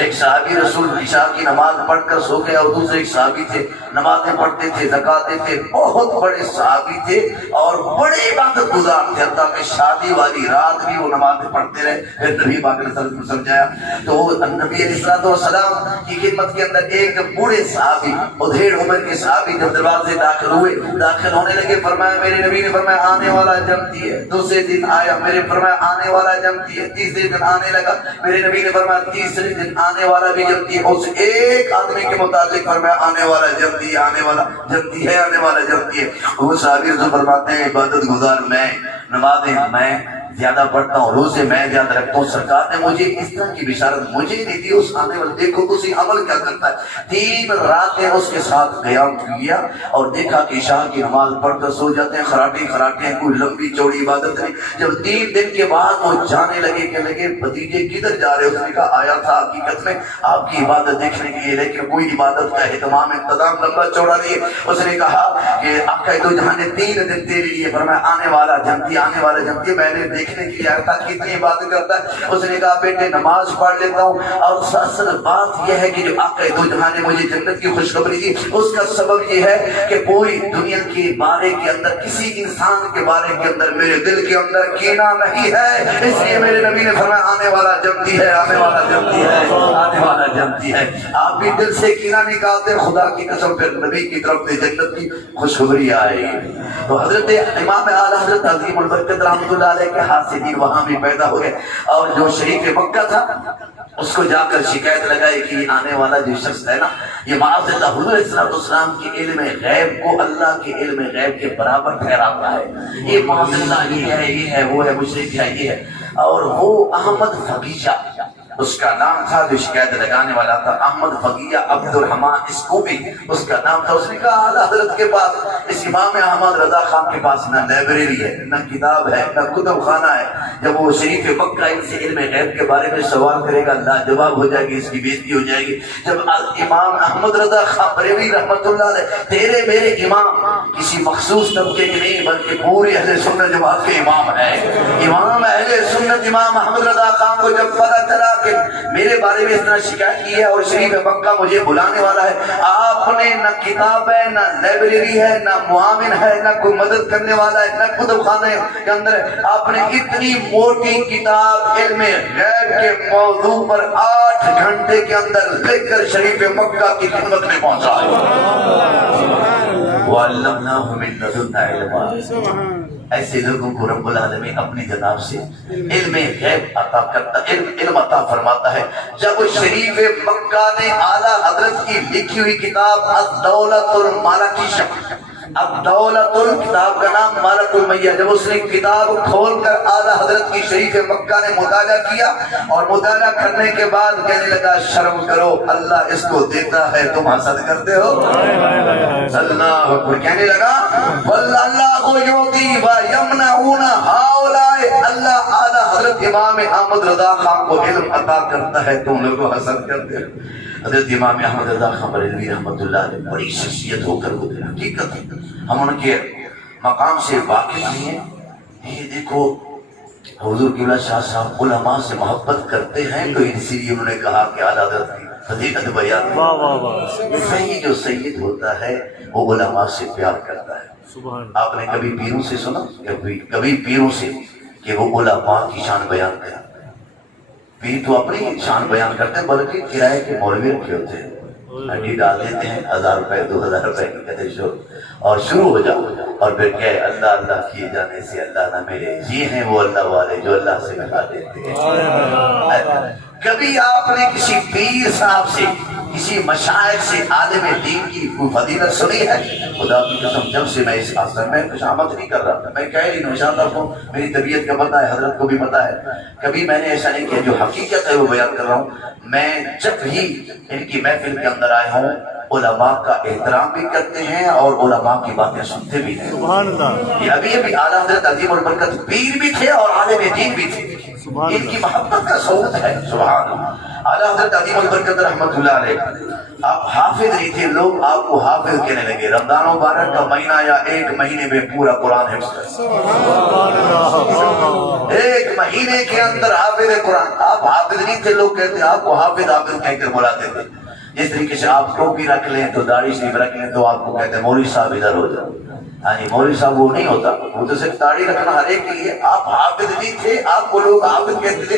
ایک صحابی رسول عشاء کی نماز پڑھ کر سو گیا، اور دوسرے ایک صحابی تھے نمازیں پڑھتے تھے، زکات دیتے، بہت بڑے صحابی تھے اور بڑے عبادت گزار تھے، حتیٰ کہ شادی والی رات بھی وہ نمازیں پڑھتے رہے۔ پھر نبی پاک نے کو سمجھایا تو نبی علیہ السلام کی خدمت کے اندر ایک بوڑھے صحابی، ادھیڑ عمر کے صحابی جب دروازے داخل ہوئے، داخل ہونے لگے، فرمایا میرے نبی نے فرمایا آنے والا جمتی ہے۔ دوسرے دن آیا، میرے فرمایا آنے والا جمتی ہے۔ تیسرے دن آنے لگا، میرے نبی نے فرمایا تیسرے دن آنے والا بھی جمتی ہے۔ اس ایک آدمی کے متعلق فرمایا آنے والا جمتی ہے، آنے والا جمتی ہے، آنے والا جمتی ہے۔ وہ صحابی رسول فرماتے ہیں عبادت گزار میں، نمازیں میں زیادہ پڑھتا ہوں، روزے میں زیادہ رکھتا ہوں، سرکار نے مجھے اس طرح کی بشارت مجھے نہیں دی، اس آنے والے دیکھو اسی عمل کیا کرتا ہے۔ 3 راتیں اس کے ساتھ قیام کیا اور دیکھا کہ عشاء کی نماز پڑھ کر سو جاتے ہیں، خراٹے ہیں، کوئی لمبی چوڑی عبادت نہیں۔ جب 3 دن کے بعد وہ جانے لگے کہ لگے بھتیجے کدھر جا رہے؟ اس نے کہا آیا تھا حقیقت میں آپ کی عبادت دیکھنے کے لیے، لیکن کوئی عبادت کا اہتمام انتظام لمبا چوڑا نہیں۔ اس نے کہا کہ آقا دو جہاں نے 3 دن تیرے لیے فرمایا آنے والا جمتی، آنے والا جمتی، میں نے دیکھنے کے لیے آیا تھا کتنی عبادت کرتا ہے۔ اس نے کہا بیٹے نماز پڑھ لیتا ہوں، اور اصل بات یہ ہے کہ جو آقا دو جہاں نے مجھے جنت کی خوشخبری دی، اس کا سبب یہ ہے کہ پوری دنیا کے بارے کے اندر، کسی انسان کے بارے کے اندر میرے دل کے اندر کینہ نہیں ہے، اس لیے میرے نبی نے فرمایا آنے والا جمتی ہے، آنے والا جمتی ہے، آنے والا جمتی ہے۔ آپ بھی دل سے کینہ نکالتے، خدا کی قسم پھر نبی کی طرف سے جنت کی خوشخبری آئے گی۔ تو حضرت امام اعلیٰ حضرت عظیم البرکت رحمۃ اللہ علیہ کے ہاتھ سے دین وہاں بھی پیدا ہو گئے، اور جو شریف مکہ تھا اس کو جا کر شکایت لگائی کہ آنے والا جو شخص ہے نا، یہ معاذ اللہ حضور علیہ السلام کے علم غیب کو اللہ کے علم غیب کے برابر ٹھہراتا ہے، یہ معاذ اللہ یہ ہے وہ ہے، مشرک ہے یہ ہے۔ اور وہ احمد فقیہ اس کا نام تھا، جو شکایت لگانے والا تھا، احمد فقیہ عبد الرحمن اسکوپی اس کا نام تھا۔ اس نے کہا اعلیٰ حضرت کے پاس، اس امام احمد رضا خان کے پاس نہ لائبریری ہے، نہ کتاب ہے، نہ کتب خانہ ہے، جب وہ شریف مکہ ان سے علم غیب کے بارے میں سوال کرے گا لاجواب ہو جائے گی، اس کی بےزتی ہو جائے گی۔ جب امام احمد رضا خان بریلوی رحمۃ اللہ علیہ تیرے میرے امام کسی مخصوص طبقے کے نہیں بلکہ پورے اہل سنت جماعت کے امام ہے، امام اہل سنت امام احمد رضا خان کو جب پتہ چلا کہ میرے بارے میں اس طرح شکایت کی ہے اور شریف مکہ مجھے بلانے والا ہے، آپ نے نہ کتاب ہے، نہ لائبریری ہے، نہ معاون ہے، نہ کوئی مدد کرنے والا ہے، نہ کتب خانے کے اندر ہے، آپ نے اتنی موٹی کتاب علم غیب کے موضوع پر 8 گھنٹے کے اندر لکھ کر شریف مکہ کی خدمت میں پہنچایا۔ وَعَلَّمْنَاهُ مِن لَدُنَّا عِلْمًا۔ ایسے لوگوں کو رب العالمین اپنی جناب سے علم غیب عطا کرتا، علم عطا فرماتا ہے۔ جب شریف مکہ نے اعلیٰ حضرت کی لکھی ہوئی کتاب الدولۃ المالکیہ، الدولۃ کتاب کا نام مالک المیہ، جب اس نے کتاب کھول کر اعلیٰ حضرت کی شریف مکہ نے مطالعہ کیا، اور مطالعہ کرنے کے بعد کہنے لگا شرم کرو، اللہ اس کو دیتا ہے تم حسد کرتے ہو۔ اللہ اکبر، کہنے لگا واللہ یعطی و یمنعون ہؤلاء، اللہ اعلیٰ حضرت امام احمد رضا خان کو علم عطا کرتا ہے، تم لوگوں حسد کرتے ہو۔ حضرت امام احمد رضا خان بریلوی رحمۃ اللہ علیہ بڑی شخصیت ہو کر گزرے، حقیقت ہے ہم ان کے مقام سے واقف نہیں ہیں۔ یہ دیکھو حضور قبلہ شاہ صاحب علماء سے محبت کرتے ہیں، تو اسی لیے انہوں نے کہا کہ اعلیٰ حضرت کی فضیلت بیان ہے۔ صحیح جو سید ہوتا ہے وہ علماء سے پیار کرتا ہے۔ آپ نے کبھی پیروں سے سنا؟ کبھی پیروں سے کہ وہ علماء کی شان بیان کرتے ہیں؟ پیر تو اپنی شان بیان کرتے ہیں، بلکہ کرائے کے مولوی رکھے ہوتے ہیں، ہڈی ڈال دیتے ہیں، 1000 روپے 2000 روپے کی کہتے شو، اور شروع ہو جاؤ، اور پھر کہ اللہ اللہ کیے جانے سے اللہ نہ ملے، یہ ہیں وہ اللہ والے جو اللہ سے ملا دیتے ہیں۔ کبھی آپ نے کسی پیر صاحب سے، کسی مشائخ سے، عالم دین کی کوئی فضیلت سنی ہے؟ خدا کی قسم جب سے میں اس آسن میں کچھ آمد نہیں کر رہا تھا، میں کہہ رہی نوشادہ کو میری طبیعت کا پتہ ہے، حضرت کو بھی پتہ ہے، کبھی میں نے ایسا نہیں کیا، جو حقیقت ہے وہ بیان کر رہا ہوں۔ میں جب ہی ان کی محفل کے اندر آیا ہوں، علماء کا احترام بھی کرتے ہیں اور علماء کی باتیں سنتے بھی ہیں۔ سبحان اللہ۔ یہ ابھی اعلیٰ حضرت عظیم البرکت پیر بھی تھے اور عالم دین بھی تھے، ان کی محبت کا ثبوت ہے. سبحان اللہ. اعلیٰ حضرت عظیم البرکت رحمۃ اللہ علیہ، آپ حافظ نہیں تھے، لوگ آپ کو حافظ کہنے لگے. رمضان مبارک کا مہینہ یا ایک مہینے میں پورا قرآن حفظ کر، ایک مہینے کے اندر حافظ قرآن. آپ حافظ نہیں تھے، لوگ کہتے آپ کو حافظ حافظ کہہ کر بلاتے تھے. جس طریقے سے آپ ٹوپی رکھ لیں تو داڑھی شریف رکھ لیں تو آپ کو کہتے ہیں مولوی صاحب ادھر ہو جائے. ہاں جی، مولوی صاحب وہ نہیں ہوتا، وہ تو صرف داڑھی رکھنا ہر ایک کے لیے. آپ حافظ نہیں تھے، آپ کو لوگ حافظ کہتے تھے.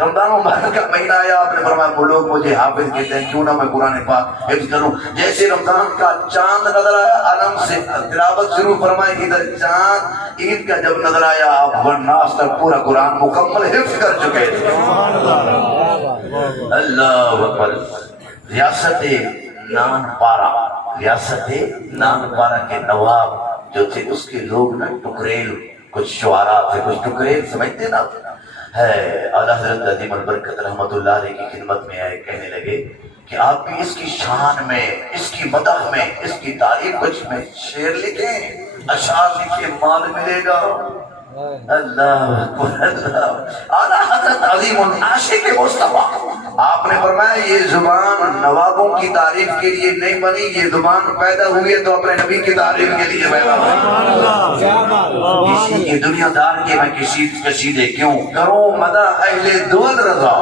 رمضان مبارک کا مہینہ آیا، آپ نے فرمایا وہ لوگ مجھے حافظ کہتے ہیں، کیوں نہ میں قرآن پاک حفظ کروں. جیسے رمضان کا چاند نظر آیا، علم سے تلاوت شروع فرمائی. ادھر چاند عید کا جب نظر آیا، آپ والناس تک پورا قرآن مکمل حفظ کر چکے تھے. اللہ اکبر. ریاست نان پارا، ریاست نان پارا کے نواب جو تھے، اس کے لوگ نا ٹکریل، کچھ شعراء تھے، کچھ ٹکریل سمجھتے نا ہے. اعلیٰ حضرت عظیم البرکت رحمۃ اللہ علیہ کی خدمت میں آئے، کہنے لگے کہ آپ بھی اس کی شان میں، اس کی مدح میں، اس کی تعریف کچھ میں شعر لکھیں، اشعار لکھیں، مال ملے گا. اللہ اللہ. اعلیٰ حضرت عظیم العاشق مصطفیٰ، آپ نے فرمایا یہ زبان نوابوں کی تعریف کے لیے نہیں بنی، یہ زبان پیدا ہوئی ہے تو اپنے نبی کی تعریف کے لیے پیدا ہوئی. کسی کے دنیا دار کے میں کسی قصیدے کیوں کروں مدح اہل دول رضا.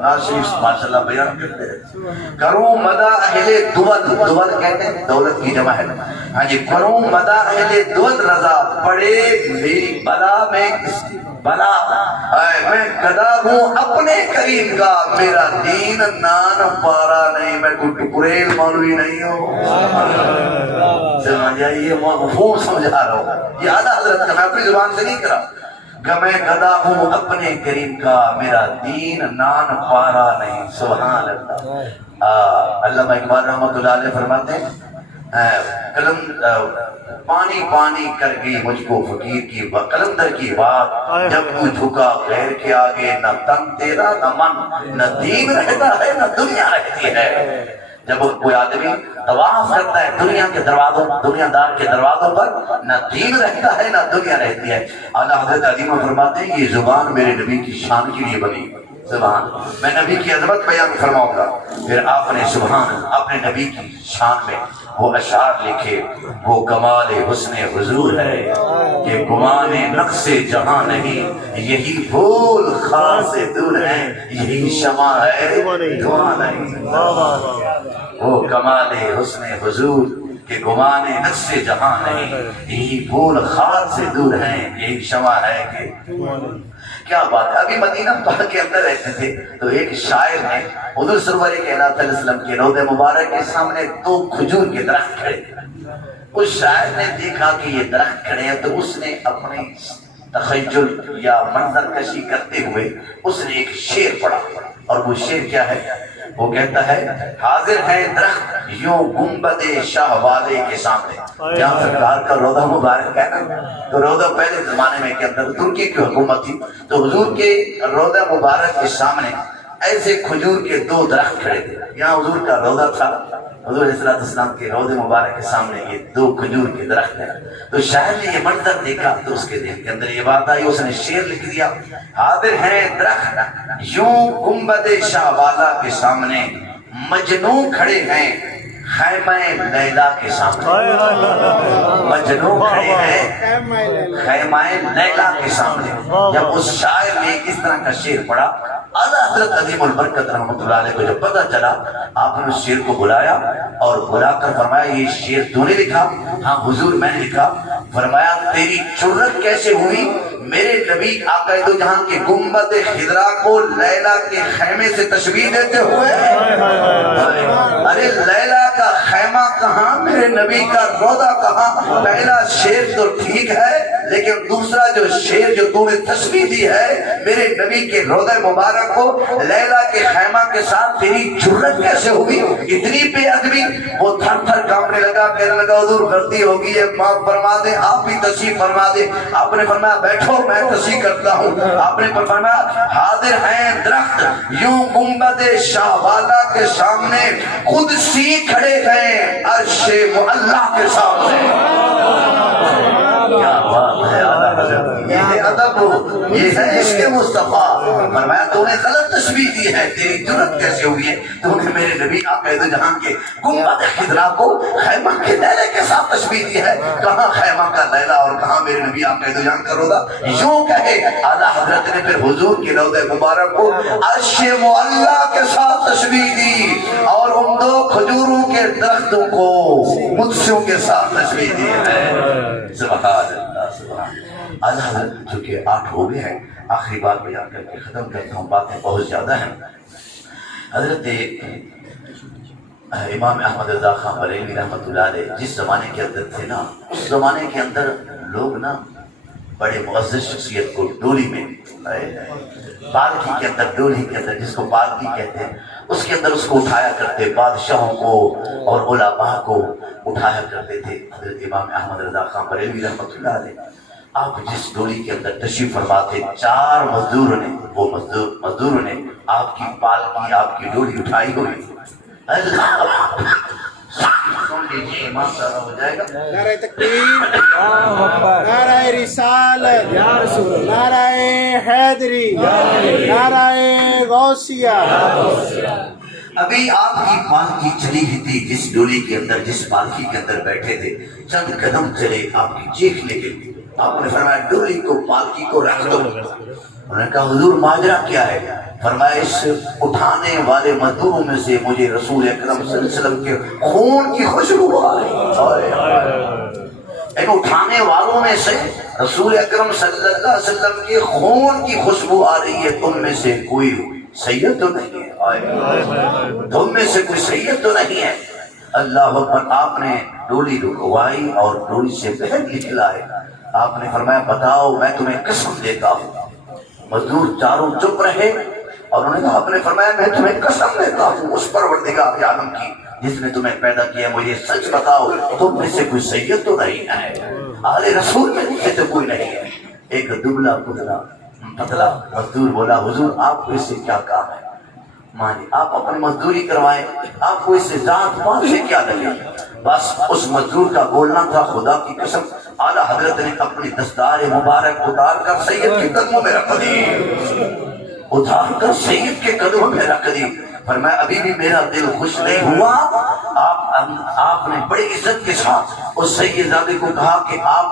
ناصر ماشاءاللہ بیان کرتے ہیں، کروں مدح اہل دول، دول کہتے ہیں دولت کی جمع ہے. ہاں جی، کروں مدح اہل دول رضا، پڑے میری بلا میں بلا. میں گدا ہوں اپنے کریم کا، میرا دین نان پارا نہیں. میں کوئی ٹکریل مولوی نہیں ہوں. سمجھائیے، مفہوم سمجھا رہا ہوں. یہ اعلیٰ حضرت کا، میں اپنی زبان سے نہیں کرا کہ میں گدا ہوں اپنے کریم کا، میرا دین نان پارا نہیں. سبحان اللہ. علامہ اقبال رحمۃ اللہ علیہ فرماتے ہیں، قلم پانی پانی کر گئی مجھ کو فقیر کی قلندر کی بات. جب تو جھکا غیر کے آگے، نہ تن تیرا نہ من، نہ دین رہتا ہے نہ دنیا رہتی ہے. جب کوئی آدمی طواف کرتا ہے دنیا کے دروازوں، دنیا دار کے دروازوں پر، نہ دین رہتا ہے نہ دنیا رہتی ہے. اعلیٰ حضرت عظیم فرماتے ہیں یہ زبان میرے نبی کی شان کے لیے بنی. سبحان. میں نبی کی عظمت بیان فرماؤں گا، پھر آپ نے سبحان اپنے نبی کی شان میں وہ اشعار لکھے. وہ کمال حسن حضور ہے کہ گمان نقص جہاں نہیں، یہی پھول خار سے دور ہے، یہی شمع ہے دھواں نہیں. وہ کمال حسن حضور کہ گمان نقص جہاں نہیں، یہی پھول خار سے دور ہیں، یہی شمع ہے کہ کیا بات ہے. ابھی مدینہ پاک کے اندر رہتے تھے تو ایک شاعر نے حضور سرور کائنات علیہ السلام کے روضہ مبارک کے سامنے 2 کھجور کے درخت کھڑے تھے. اس شاعر نے دیکھا کہ یہ درخت کھڑے ہیں تو اس نے اپنی تخیل یا منظر کشی کرتے ہوئے اس نے ایک شعر پڑھا. اور وہ شعر کیا ہے؟ وہ کہتا ہے، حاضر ہے درخت یوں گنبد شاہ والے کے سامنے. جہاں سرکار کا روضہ مبارک ہے نا، تو روضہ پہلے زمانے میں کے اندر ترکی کی حکومت تھی، تو حضور کے روضہ مبارک کے سامنے ایسے کھجور کے 2 درخت کھڑے تھے. یہاں حضور کا روضہ تھا، حضور علیہ السلام کے روضہ مبارک کے سامنے یہ 2 کھجور کے درخت ہیں. تو شاعر نے یہ منظر دیکھا تو اس کے دل کے اندر یہ بات آئی، اس نے شعر لکھ دیا، حاضر ہے درخت یوں گنبد شاہ والا کے سامنے، مجنوں کھڑے ہیں خیمہ لیلا کے سامنے. مجنوں کھڑے ہیں خیمہ لیلا کے سامنے. جب اس شاعر نے اس طرح کا شعر پڑھا، اعلیٰ حضرت عظیم البرکت رحمۃ اللہ علیہ کو جب پتہ چلا، آپ نے اس شعر کو بلایا اور بلا کر فرمایا یہ شعر تو نے لکھا؟ ہاں حضور میں نے لکھا. فرمایا تیری جرت کیسے ہوئی میرے نبی آقا دو جہاں کے گنبد خضرا کو لیلا کے خیمے سے تشبیہ دیتے ہوئے؟ ارے لیلا کا خیمہ کہاں، میرے نبی کا روضہ کہاں؟ پہلا شعر تو ٹھیک ہے لیکن دوسرا جو شعر جو تو نے تشبیہ دی ہے میرے نبی کے روضہ مبارک کو لیلا کے خیمہ کے ساتھ، تیری جرت کیسے ہوئی؟ اتنی بے ادبی. وہ تھر تھر کانپنے لگا، کہنے لگا حضور غلطی ہوگی ہے، معاف فرما دیں، آپ بھی تشریف فرما دیں. آپ نے فرمایا بیٹھو میں تصحیح کرتا ہوں. آپ نے فرمایا حاضر ہیں درخت یوں گنبد شاہ والا کے سامنے، قدسی کھڑے ہیں عرش معلا کے سامنے. کیا بات ہے اعلیٰ حضرت، یہ ادب یہ ہے عشق مصطفیٰ۔ فرمایا تو نے غلط تشبیہ دی ہے، تیری جرت کیسے ہوئی ہے تو نے میرے نبی عقائد جہاں کے گنبد خضرا کو خیمہ کے لیلے کے ساتھ تشبیہ دی ہے؟ کہاں خیمہ کا لیلہ اور کہاں میرے نبی عقائد جہاں کا روضہ؟ یوں کہے اعلیٰ حضرت نے پھر حضور کی روضہ مبارک کو عرش معلیٰ کے ساتھ تشبیہ دی اور ان دو کھجوروں کے درختوں کو مدسوں کے ساتھ تشبیہ دی ہے۔ سبحان اللہ سبحان اللہ۔ اعلیٰ حضرت چونکہ 8 ہو گئے ہیں، آخری بات بیان کر کے ختم کرتا ہوں، باتیں بہت زیادہ ہیں۔ حضرت امام احمد رضا خان بریلوی رحمۃ اللہ علیہ جس زمانے کے اندر تھے نا، اس زمانے کے اندر لوگ نا بڑے معزز شخصیت کو ڈولی میں پالکی کے اندر، ڈولی کے اندر جس کو پالکی کہتے ہیں، اس کے اندر اس کو اٹھایا کرتے، بادشاہوں کو اور علماء کو اٹھایا کرتے تھے۔ حضرت امام احمد رضا خان بریلوی رحمۃ اللہ علیہ آپ جس ڈولی کے اندر تشریف فرما تھے، 4 مزدوروں نے آپ کی پالکی، آپ کی ڈولی اٹھائی ہوئی۔ سن لیجیے، ایمان سارا ہو جائے گا۔ نعرہ تکبیر، نعرہ رسالت، نعرہ حیدری، نعرہ غوثیہ۔ ابھی آپ کی پالکی چلی ہی تھی، جس ڈولی کے اندر، جس پالکی کے اندر بیٹھے تھے، چند قدم چلے، آپ کی چیخ لگی۔ آپ نے فرمایا ڈولی کو، پالکی کو رکھ دو۔ انہوں نے کہا حضور ماجرا کیا ہے؟ فرمایا اس اٹھانے والے مزدوروں میں سے مجھے رسول اکرم صلی اللہ علیہ وسلم کے خون کی خوشبو آ رہی ہے۔ ان اٹھانے والوں میں سے رسول اکرم صلی اللہ علیہ وسلم کے خون کی خوشبو آ رہی ہے، تم میں سے کوئی سید تو نہیں ہے، تم میں سے کوئی سید تو نہیں ہے۔ اللہ اکبر۔ آپ نے ڈولی رکوائی اور ڈولی سے باہر نکلائے۔ آپ نے فرمایا بتاؤ، میں تمہیں قسم دیتا ہوں۔ مزدور چاروں چپ رہے اور انہوں نے کہا، آپ نے فرمایا میں تمہیں قسم دیتا ہوں اس پروردگار عالم کی جس نے تمہیں پیدا کیا، مجھے سچ بتاؤ، تم میں سے کوئی سید تو نہیں ہے، آل رسول میں سے تو کوئی نہیں ہے۔ ایک دبلا پتلا مزدور بولا حضور آپ کو اس سے کیا کام ہے؟ مانی آپ اپنی مزدوری کروائیں، آپ کو اس سے ذات پات سے کیا لگے؟ بس اس مزدور کا بولنا تھا خدا کی قسم اعلیٰ حضرت نے اپنی دستار مبارک اتار کر سید کے قدموں میں رکھ دی، اتار کر سید کے قدموں میں رکھ دی۔ فرمایا ابھی بھی میرا دل خوش نہیں ہوا۔ آپ نے بڑی عزت کے ساتھ اس سیدزادے کو کہا کہ آپ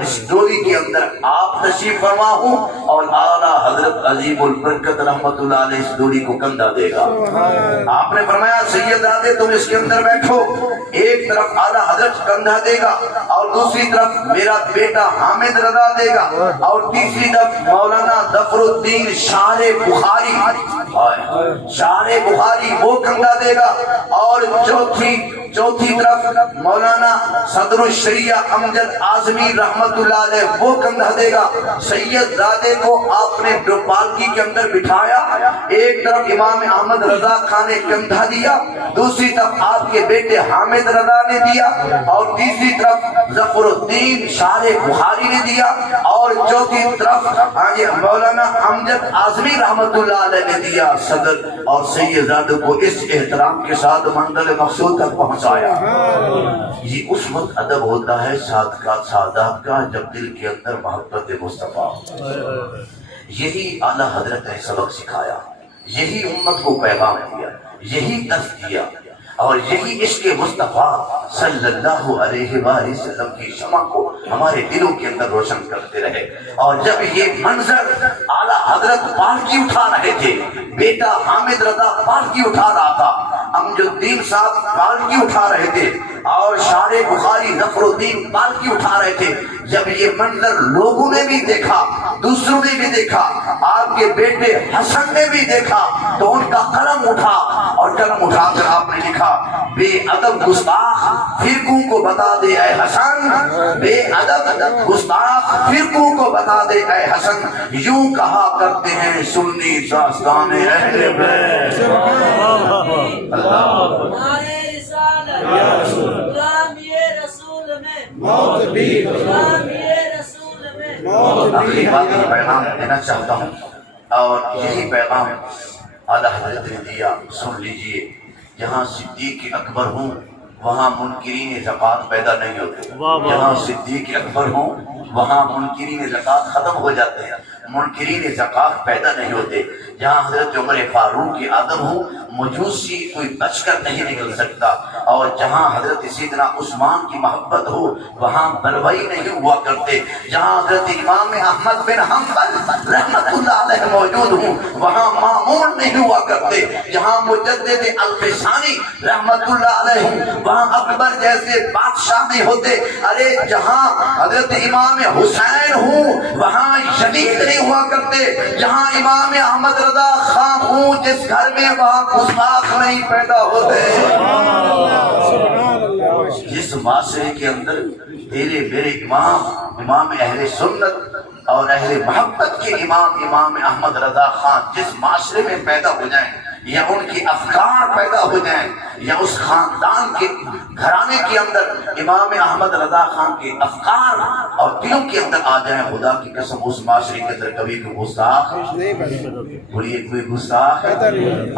اس ڈولی کے اندر آپ تشریف فرما ہوں اور اعلیٰ حضرت عظیم البرکت رحمت اللہ علیہ اس ڈولی کو کندھا دے گا۔ آپ نے فرمایا سیدزادے تم اس کے اندر بیٹھو، ایک طرف اعلیٰ حضرت کندھا دے گا اور دوسری طرف میرا بیٹا حامد رضا دے گا اور تیسری طرف مولانا ظفر الدین شارِ بخاری وہ کندھا دے گا اور چوتھی طرف مولانا صدر الشریعہ امجد اعظمی رحمت اللہ علیہ وہ کندھا دے گا۔ سید زادے کو آپ نے پالکی کے اندر بٹھایا، ایک طرف امام احمد رضا خان نے کندھا دیا، دوسری طرف آپ کے بیٹے حامد رضا نے دیا اور تیسری طرف ظفر الدین شارِ بخاری نے دیا اور چوتھی طرف مولانا امجد اعظمی رحمت اللہ علیہ نے دیا۔ صدر اور سید زادے کو اس احترام کے ساتھ منزل مقصود تک پہنچایا۔ یہ اس وقت ادب ہوتا ہے سادات کا جب دل کے اندر محبت مصطفیٰ، یہی اعلیٰ حضرت نے سبق سکھایا، یہی امت کو پیغام دیا، یہی درس دیا اور یہی عشق مصطفیٰ صلی اللہ علیہ وآلہ وسلم کی شمع کو ہمارے دلوں کے اندر روشن کرتے رہے۔ اور جب یہ منظر اعلیٰ حضرت پالکی اٹھا رہے تھے، بیٹا حامد رضا پالکی اٹھا رہا تھا، امجد الدین صاحب پالکی اٹھا رہے تھے اور شارِ بخاری ظفر الدین پالکی اٹھا رہے تھے، جب یہ منظر لوگوں نے بھی دیکھا، دوسروں نے بھی دیکھا، آپ کے بیٹے حسن نے بھی دیکھا تو ان کا قلم اٹھا اور قلم اٹھا کر آپ نے لکھا بے ادب گستاخ فرقوں کو بتا دے اے حسن، بے ادب گستاخ فرقوں کو بتا دے اے حسن، یوں کہا کرتے ہیں سنی داستان اہل بیت۔ نعرہ رسالت، غلام یہ رسول میں موت بھی، غلام یہ رسول میں موت آخری بھی بات میں پیغام دینا چاہتا ہوں اور یہی پیغام اعلیٰ حضرت نے دیا، سن لیجئے۔ جہاں صدیق اکبر ہوں وہاں منکرین زکوٰۃ پیدا نہیں ہوتے، جہاں صدیق اکبر ہوں وہاں منکرین زکوٰۃ ختم ہو جاتے ہیں۔ منکرین زکات پیدا نہیں ہوتے، جہاں حضرت عمر فاروق کی آدم ہو مجوسی کوئی بچ کر نہیں نکل سکتا، اور جہاں حضرت سیدنا عثمان کی محبت ہو وہاں بلوائی نہیں ہوا کرتے، جہاں حضرت امام احمد بن حنبل رحمت اللہ علیہ موجود ہوں وہاں مامون نہیں ہوا کرتے، جہاں مجدد الفسانی رحمت اللہ علیہ ہوں وہاں اکبر جیسے بادشاہ نہیں ہوتے، ارے جہاں حضرت امام حسین ہوں وہاں شدید نہیں ہوا کرتے، جہاں امام احمد رضا خان ہوں جس گھر میں وہاں گستاخ نہیں پیدا ہوتے۔ جس معاشرے کے اندر تیرے میرے امام اہل سنت اور اہل محبت کے امام احمد رضا خان جس معاشرے میں پیدا ہو جائیں، یا ان کی افکار پیدا ہو جائیں، یا اس خاندان کے گھرانے کے اندر امام احمد رضا خان کے افکار اور دلوں کے اندر آ جائیں، خدا کی قسم اس معاشرے کے اندر کبھی کوئی گستاخ بولیے کوئی گستاخ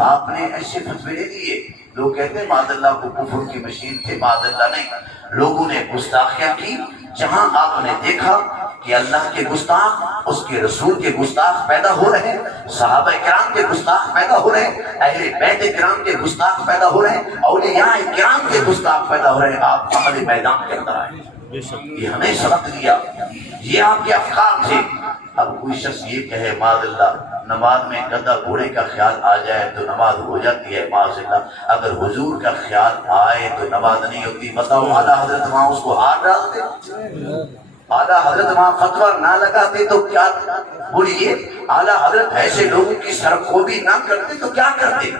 آپ نے ایسے فتوے نہیں دیے۔ لوگ کہتے ہیں معاذ اللہ کو کفر کی مشین تھے، معاذ اللہ نہیں، لوگوں نے گستاخیاں کی، جہاں آپ نے دیکھا کہ اللہ کے گستاخ، اس کے رسول کے گستاخ پیدا ہو رہے ہیں، صحابہ کرام کے گستاخ پیدا ہو رہے ہیں، اہل بیت کرام کے گستاخ پیدا ہو رہے ہیں، اولیاء کرام کے گستاخ پیدا ہو رہے ہیں، آپ عمل میدان کے اندر آئے، یہ ہمیں سبق دیا، یہ آپ کے افکار تھے۔ اب کوئی شخص یہ کہے معاذ اللہ نماز میں گدا گھوڑے کا خیال آ جائے تو نماز ہو جاتی ہے، معاذ اللہ اگر حضور کا خیال آئے تو نماز نہیں ہوتی، بتاؤ اعلیٰ حضرت وہاں اس کو ہاتھ ڈالتے، اعلیٰ حضرت وہاں فتویٰ نہ لگاتے تو کیا، بولیے اعلیٰ حضرت ایسے لوگوں کی سرخوبی نہ کرتے تو کیا کرتے؟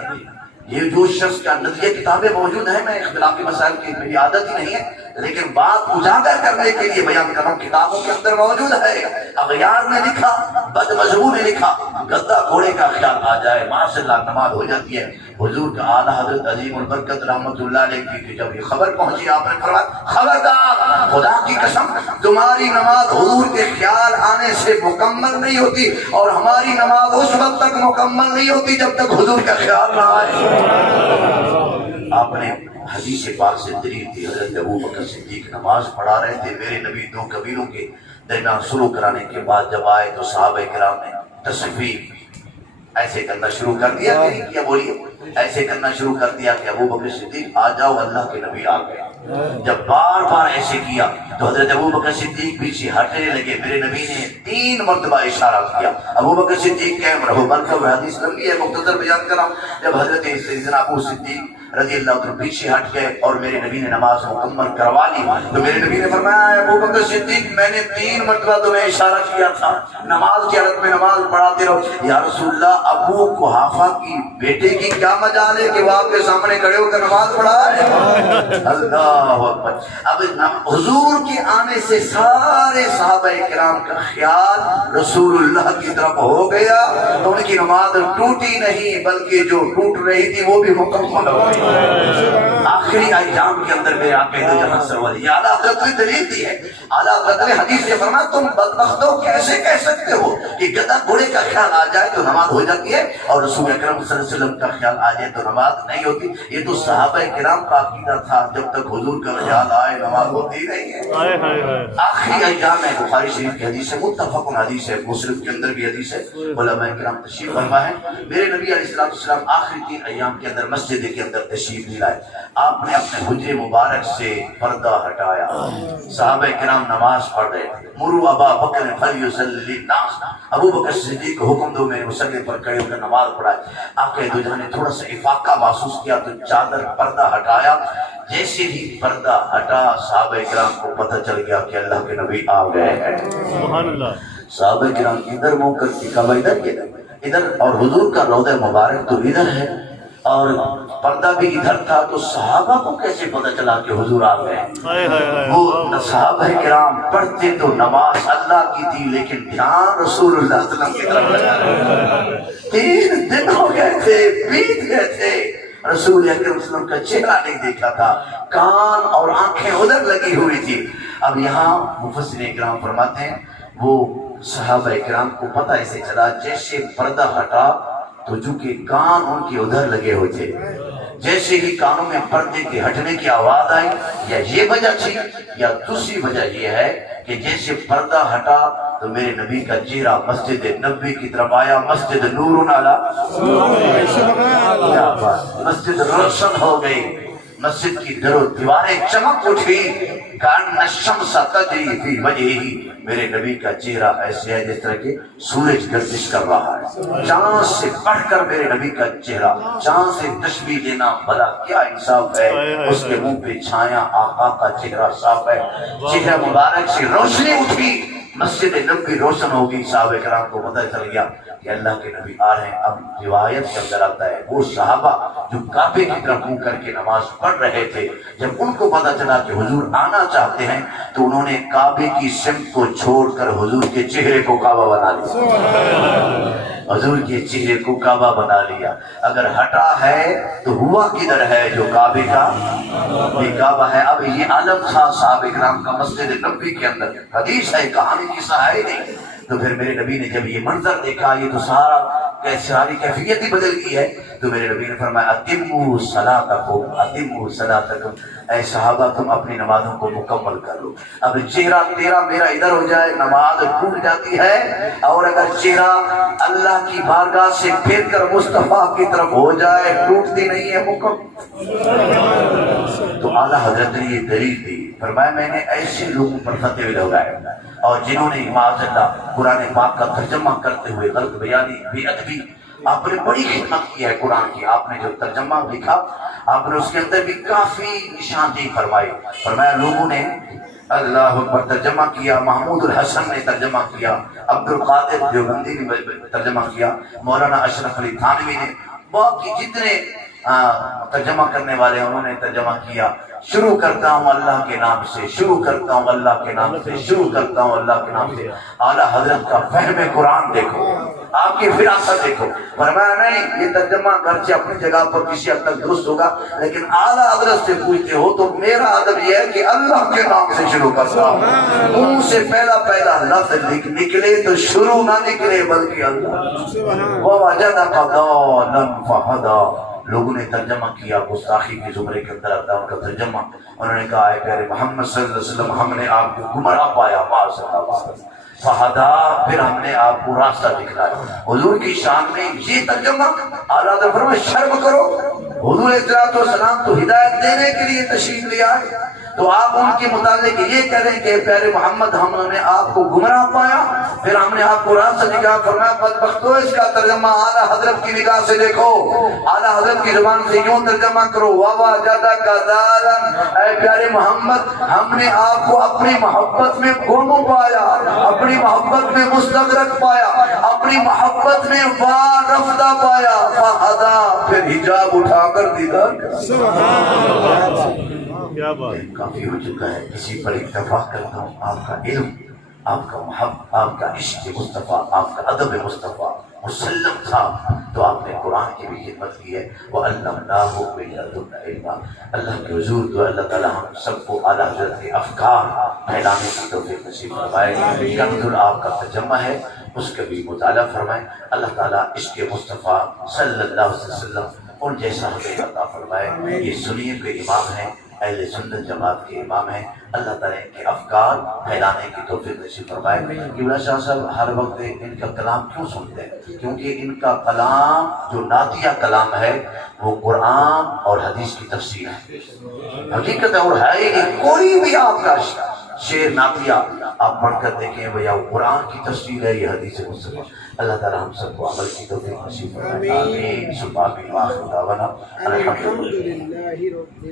یہ جو شخص کا نظریہ کتابیں موجود ہیں، میں اختلافی مسائل کی میری عادت ہی نہیں ہے لیکن بات اجاگر کرنے کے لیے بیان کر رہا ہوں، کتابوں کے اندر موجود ہے، اغیار نے لکھا، بد مذہبوں نے لکھا، گدا گھوڑے کا خیال آ جائے ماشاء اللہ نماز ہو جاتی ہے۔ حضور کا اعلیٰ حضرت عظیم البرکت رحمت اللہ علیہ کی جب یہ خبر پہنچی آپ نے فرمایا خبردار خدا کی قسم تمہاری نماز حضور کے خیال آنے سے مکمل نہیں ہوتی، اور ہماری نماز اس وقت تک مکمل نہیں ہوتی جب تک حضور کا خیال نہ آئے۔ آپ نے حدیث پاک سے دلیل دی، حضرت ابو بکر صدیق نماز پڑھا رہے تھے، میرے نبی دو قبیلوں کے درمیان سلوک کرانے کے بعد جب آئے تو صحابہ کرام نے تصویر ایسے کرنا شروع کر دیا، نہیں کیا بولیے ایسے کرنا شروع کر دیا کہ ابو بکر صدیق آ جاؤ اللہ کے نبی آ گئے۔ جب بار بار ایسے کیا تو حضرت ابو بکر صدیق پیچھے ہٹنے لگے، میرے نبی نے 3 مرتبہ اشارہ کیا، ابو بکر صدیق قائم رہو، بلکہ حدیث لمبی ہے مختصر بیان کر رہا ہوں۔ جب حضرت سیدنا ابو صدیق رضی اللہ عنہ پیچھے ہٹ گئے اور میرے نبی نے نماز مکمل کروا لی تو میرے نبی نے فرمایا ابو بکر صدیق میں نے 3 مرتبہ تمہیں اشارہ کیا تھا نماز کی حالت میں نماز پڑھاتے رہو۔ یا رسول اللہ ابو قحافہ کی بیٹے کی کیا مجال ہے کہ وہ آپ کے سامنے کھڑے ہو کر نماز پڑھا ہے؟ اللہ اکبر۔ اب حضور کے آنے سے سارے صحابہ کرام کا خیال رسول اللہ کی طرف ہو گیا تو ان کی نماز ٹوٹی نہیں بلکہ جو ٹوٹ رہی تھی وہ بھی مکمل ہو گئی۔ آخری ایام کے اندر میرے آقا دو جہاں سرور یہ اعلیٰ حضرت نے دلیل دی ہے، اعلیٰ حضرت نے حدیث سے فرمایا تم بدبختوں کیسے کہہ سکتے ہو کہ گدا گھوڑے کا خیال آ جائے تو نماز ہو جاتی ہے اور رسول اکرم صلی اللہ علیہ وسلم کا خیال آ جائے تو نماز نہیں ہوتی؟ یہ تو صحابہ کرام کا عقیدہ تھا، جب تک حضور کا خیال آئے نماز ہوتی نہیں ہے۔ آخری ایام ہے، بخاری شریف کی حدیث ہے، متفق حدیث ہے، مسلم کے اندر بھی حدیث ہے، علماء کرام تشریف فرما ہے۔ میرے نبی علیہ السلام آخری 3 ایام کے اندر مسجد کے اندر تشریف لے لائے، آپ نے اپنے حجرے مبارک سے پردہ ہٹایا، صحابہ کرام نماز پڑھ رہے تھے، مروا ابا بکر فلیصلی الناس، ابو بکر صدیق کو حکم دو میرے مصلی پر کھڑے ہو کر نماز پڑھائے۔ آقا دو جہاں نے تھوڑا سا افاقہ محسوس کیا تو چادر پردہ ہٹایا، جیسے ہی پردہ ہٹا صحابہ کرام کو پتہ چل گیا کہ اللہ کے نبی آ گئے ہیں۔ سبحان اللہ۔ صحابہ کرام ادھر منہ کر کے کعبہ ادھر اور حضور کا روضہ مبارک تو ادھر ہے اور پردہ بھی ادھر تھا، تو صحابہ کو کیسے پتہ چلا کہ حضور آ گئے؟ وہ صحابہ کرام پڑھتے تو نماز اللہ کی تھی لیکن دھیان رسول اللہ صلی اللہ علیہ وسلم کی طرف لگا۔ 3 دن ہو گئے تھے، بیت گئے تھے، رسول اکرم صلی اللہ علیہ وسلم کا چہرہ نہیں دیکھا تھا، کان اور آنکھیں ادھر لگی ہوئی تھی۔ اب یہاں مفسرین کرام فرماتے ہیں وہ صحابہ کرام کو پتہ ایسے چلا جیسے پردہ ہٹا تو چونکہ کان ان کے ادھر لگے ہوئے تھے، جیسے ہی کانوں میں پردے کے ہٹنے کی آواز آئی، یا یہ وجہ تھی یا دوسری وجہ یہ ہے کہ جیسے پردہ ہٹا تو میرے نبی کا چہرہ مسجد نبوی کی طرف آیا، مسجد نور علی، کیا بات، مسجد روشن ہو گئی، مسجد کی در و دیواریں چمک اٹھی، کان الشمس تجری فی وجہہ، میرے نبی کا چہرہ ایسے ہے جس طرح کہ سورج گردش کر رہا ہے، چاند سے بڑھ کر میرے نبی کا چہرہ، چاند سے تشبیہ دینا بھلا کیا انصاف ہے، اس کے منہ پہ چھایا آقا کا چہرہ صاف ہے، چہرہ مبارک سے روشنی اٹھی، مسجد نبوی روشن ہوگی، صحابہ کرام کو پتہ چل گیا کہ اللہ کے نبی آ رہے ہیں۔ اب روایت کے اندر آتا ہے وہ صحابہ جو کعبے کی طرف منہ کر کے نماز پڑھ رہے تھے، جب ان کو پتہ چلا کہ حضور آنا چاہتے ہیں تو انہوں نے کعبے کی سمت کو چھوڑ کر حضور کے چہرے کو کعبہ بنا لیا، حضور کے چہرے کو کعبہ بنا لیا۔ اگر ہٹا ہے تو ہوا کدھر ہے جو کعبے کا یہ کعبہ ہے۔ اب یہ عالم تھا صحابہ کرام کا مسجد نبوی کے اندر، حدیث ہے، کہانی قصہ ہے نہیں۔ تو پھر میرے نبی نے جب یہ منظر دیکھا، یہ تو ساری کیفیت ہی بدل گئی ہے، تو میرے نبی نے فرمایا اتموا صلاتکم، اتموا صلاتکم، اے صحابہ تم اپنی نمازوں کو مکمل کر لو۔ اب چہرہ تیرا میرا ادھر ہو جائے نماز ٹوٹ جاتی ہے، اور اگر چہرہ اللہ کی بارگاہ سے پھر کر مصطفیٰ کی طرف ہو جائے ٹوٹتی نہیں ہے مکمل۔ تو اعلیٰ حضرت نے یہ دلیل دی، فرمایا میں نے ایسے لوگوں پر فتوے لگائے اور جنہوں نے معاذ اللہ قرآن پاک کا ترجمہ کرتے ہوئے غلط بیانی بے ادبی، آپ نے بڑی خدمت کی ہے قرآن کی، آپ نے جو ترجمہ لکھا آپ نے اس کے اندر بھی کافی نشاندہی فرمائی۔ فرمایا لوگوں نے اللہ اکبر ترجمہ کیا، محمود الحسن نے ترجمہ کیا، عبد القادر دیوبندی نے ترجمہ کیا، مولانا اشرف علی تھانوی نے، باقی جتنے ترجمہ کرنے والے انہوں نے ترجمہ کیا۔ شروع کرتا ہوں اللہ کے نام سے، شروع کرتا ہوں اللہ کے نام سے، شروع کرتا ہوں اللہ کے نام سے۔ اعلیٰ حضرت کا فہم قرآن دیکھو، آپ کی فراست دیکھو۔ فرمایا نہیں یہ ترجمہ گرچہ اپنی جگہ پر کسی حد تک درست ہوگا، لیکن اعلیٰ حضرت سے پوچھتے ہو تو میرا ادب یہ ہے کہ اللہ کے نام سے شروع کرتا ہوں، منہ سے پہلا لفظ نکلے تو شروع نہ نکلے بلکہ اللہ۔ وَوَجَدَكَ ضَالًّا فَهَدَىٰ، لوگوں نے ترجمہ کیا، گستاخی کے زمرے کے اندر آتا ہے ان کا ترجمہ۔ انہوں نے کہا اے پیارے محمد صلی اللہ علیہ وسلم ہم نے آپ کو گمراہ پایا، فہدا، پھر ہم نے آپ کو راستہ دکھلایا۔ حضور کی شان میں یہ ترجمہ، اعلیٰ حضرت فرمایا شرم کرو، حضور صلی اللہ علیہ وسلم تو ہدایت دینے کے لیے تشریف لے آئے، تو آپ ان کے متعلق یہ کہہ رہے ہیں کہ پیارے محمد ہم نے آپ کو گمراہ پایا، پھر ہم نے آپ کو راستہ دکھایا۔ فرمایا بدبختو اس کا ترجمہ اعلیٰ حضرت کی نگاہ سے دیکھو، اعلیٰ حضرت کی زبان سے یوں ترجمہ کرو، وَوَجَدَكَ ضَالًّا، اے پیارے محمد ہم نے آپ کو اپنی محبت میں گم پایا، اپنی محبت میں مستغرق پایا، اپنی محبت میں وارفتہ پایا، فَهَدَىٰ، پھر حجاب اٹھا کر دیدار کیا بات۔ کافی ہو چکا ہے، اسی پر اکتفا کرتا ہوں۔ آپ کا علم، آپ کا محبت، آپ کا عشق مصطفیٰ، آپ کا ادب مصطفیٰ مسلم تھا تو آپ نے قرآن کی بھی خدمت کی ہے۔ وَعَلَّمْنَاهُ مِن لَدُنَّا عِلْمًا، اللہ کے حضور تو اللہ تعالیٰ ہم سب کو اعلیٰ حضرت کے افکار پھیلانے کی توفیق نصیب فرمائے۔ کنز العاب کا ترجمہ ہے، اس کا بھی مطالعہ فرمائے۔ اللہ تعالیٰ عشق مصطفیٰ صلی اللہ علیہ وسلم ان جیسا ہمیں عطا فرمائے۔ یہ سنیے کے امام ہیں، اہل سنت جماعت کے امام ہیں، اللہ تعالیٰ ان کے افکار پھیلانے کی توفیق نصیب فرمائے۔ قبلہ شاہ صاحب ہر وقت ان کا کلام کیوں سنتے ہیں؟ کیونکہ ان کا کلام جو نعتیہ کلام ہے وہ قرآن اور حدیث کی تفسیر ہے، حقیقت ہے، اور ہے ہی نہیں کوئی بھی آپ کا شعر نعتیہ آپ پڑھ کر دیکھیں بھیا وہ قرآن کی تفسیر ہے، یہ حدیث مصطفیٰ۔ اللہ تعالیٰ ہم سب کو عمل کی توفیق نصیب فرمائے۔ آمین۔ سبحان اللہ، الحمدللہ۔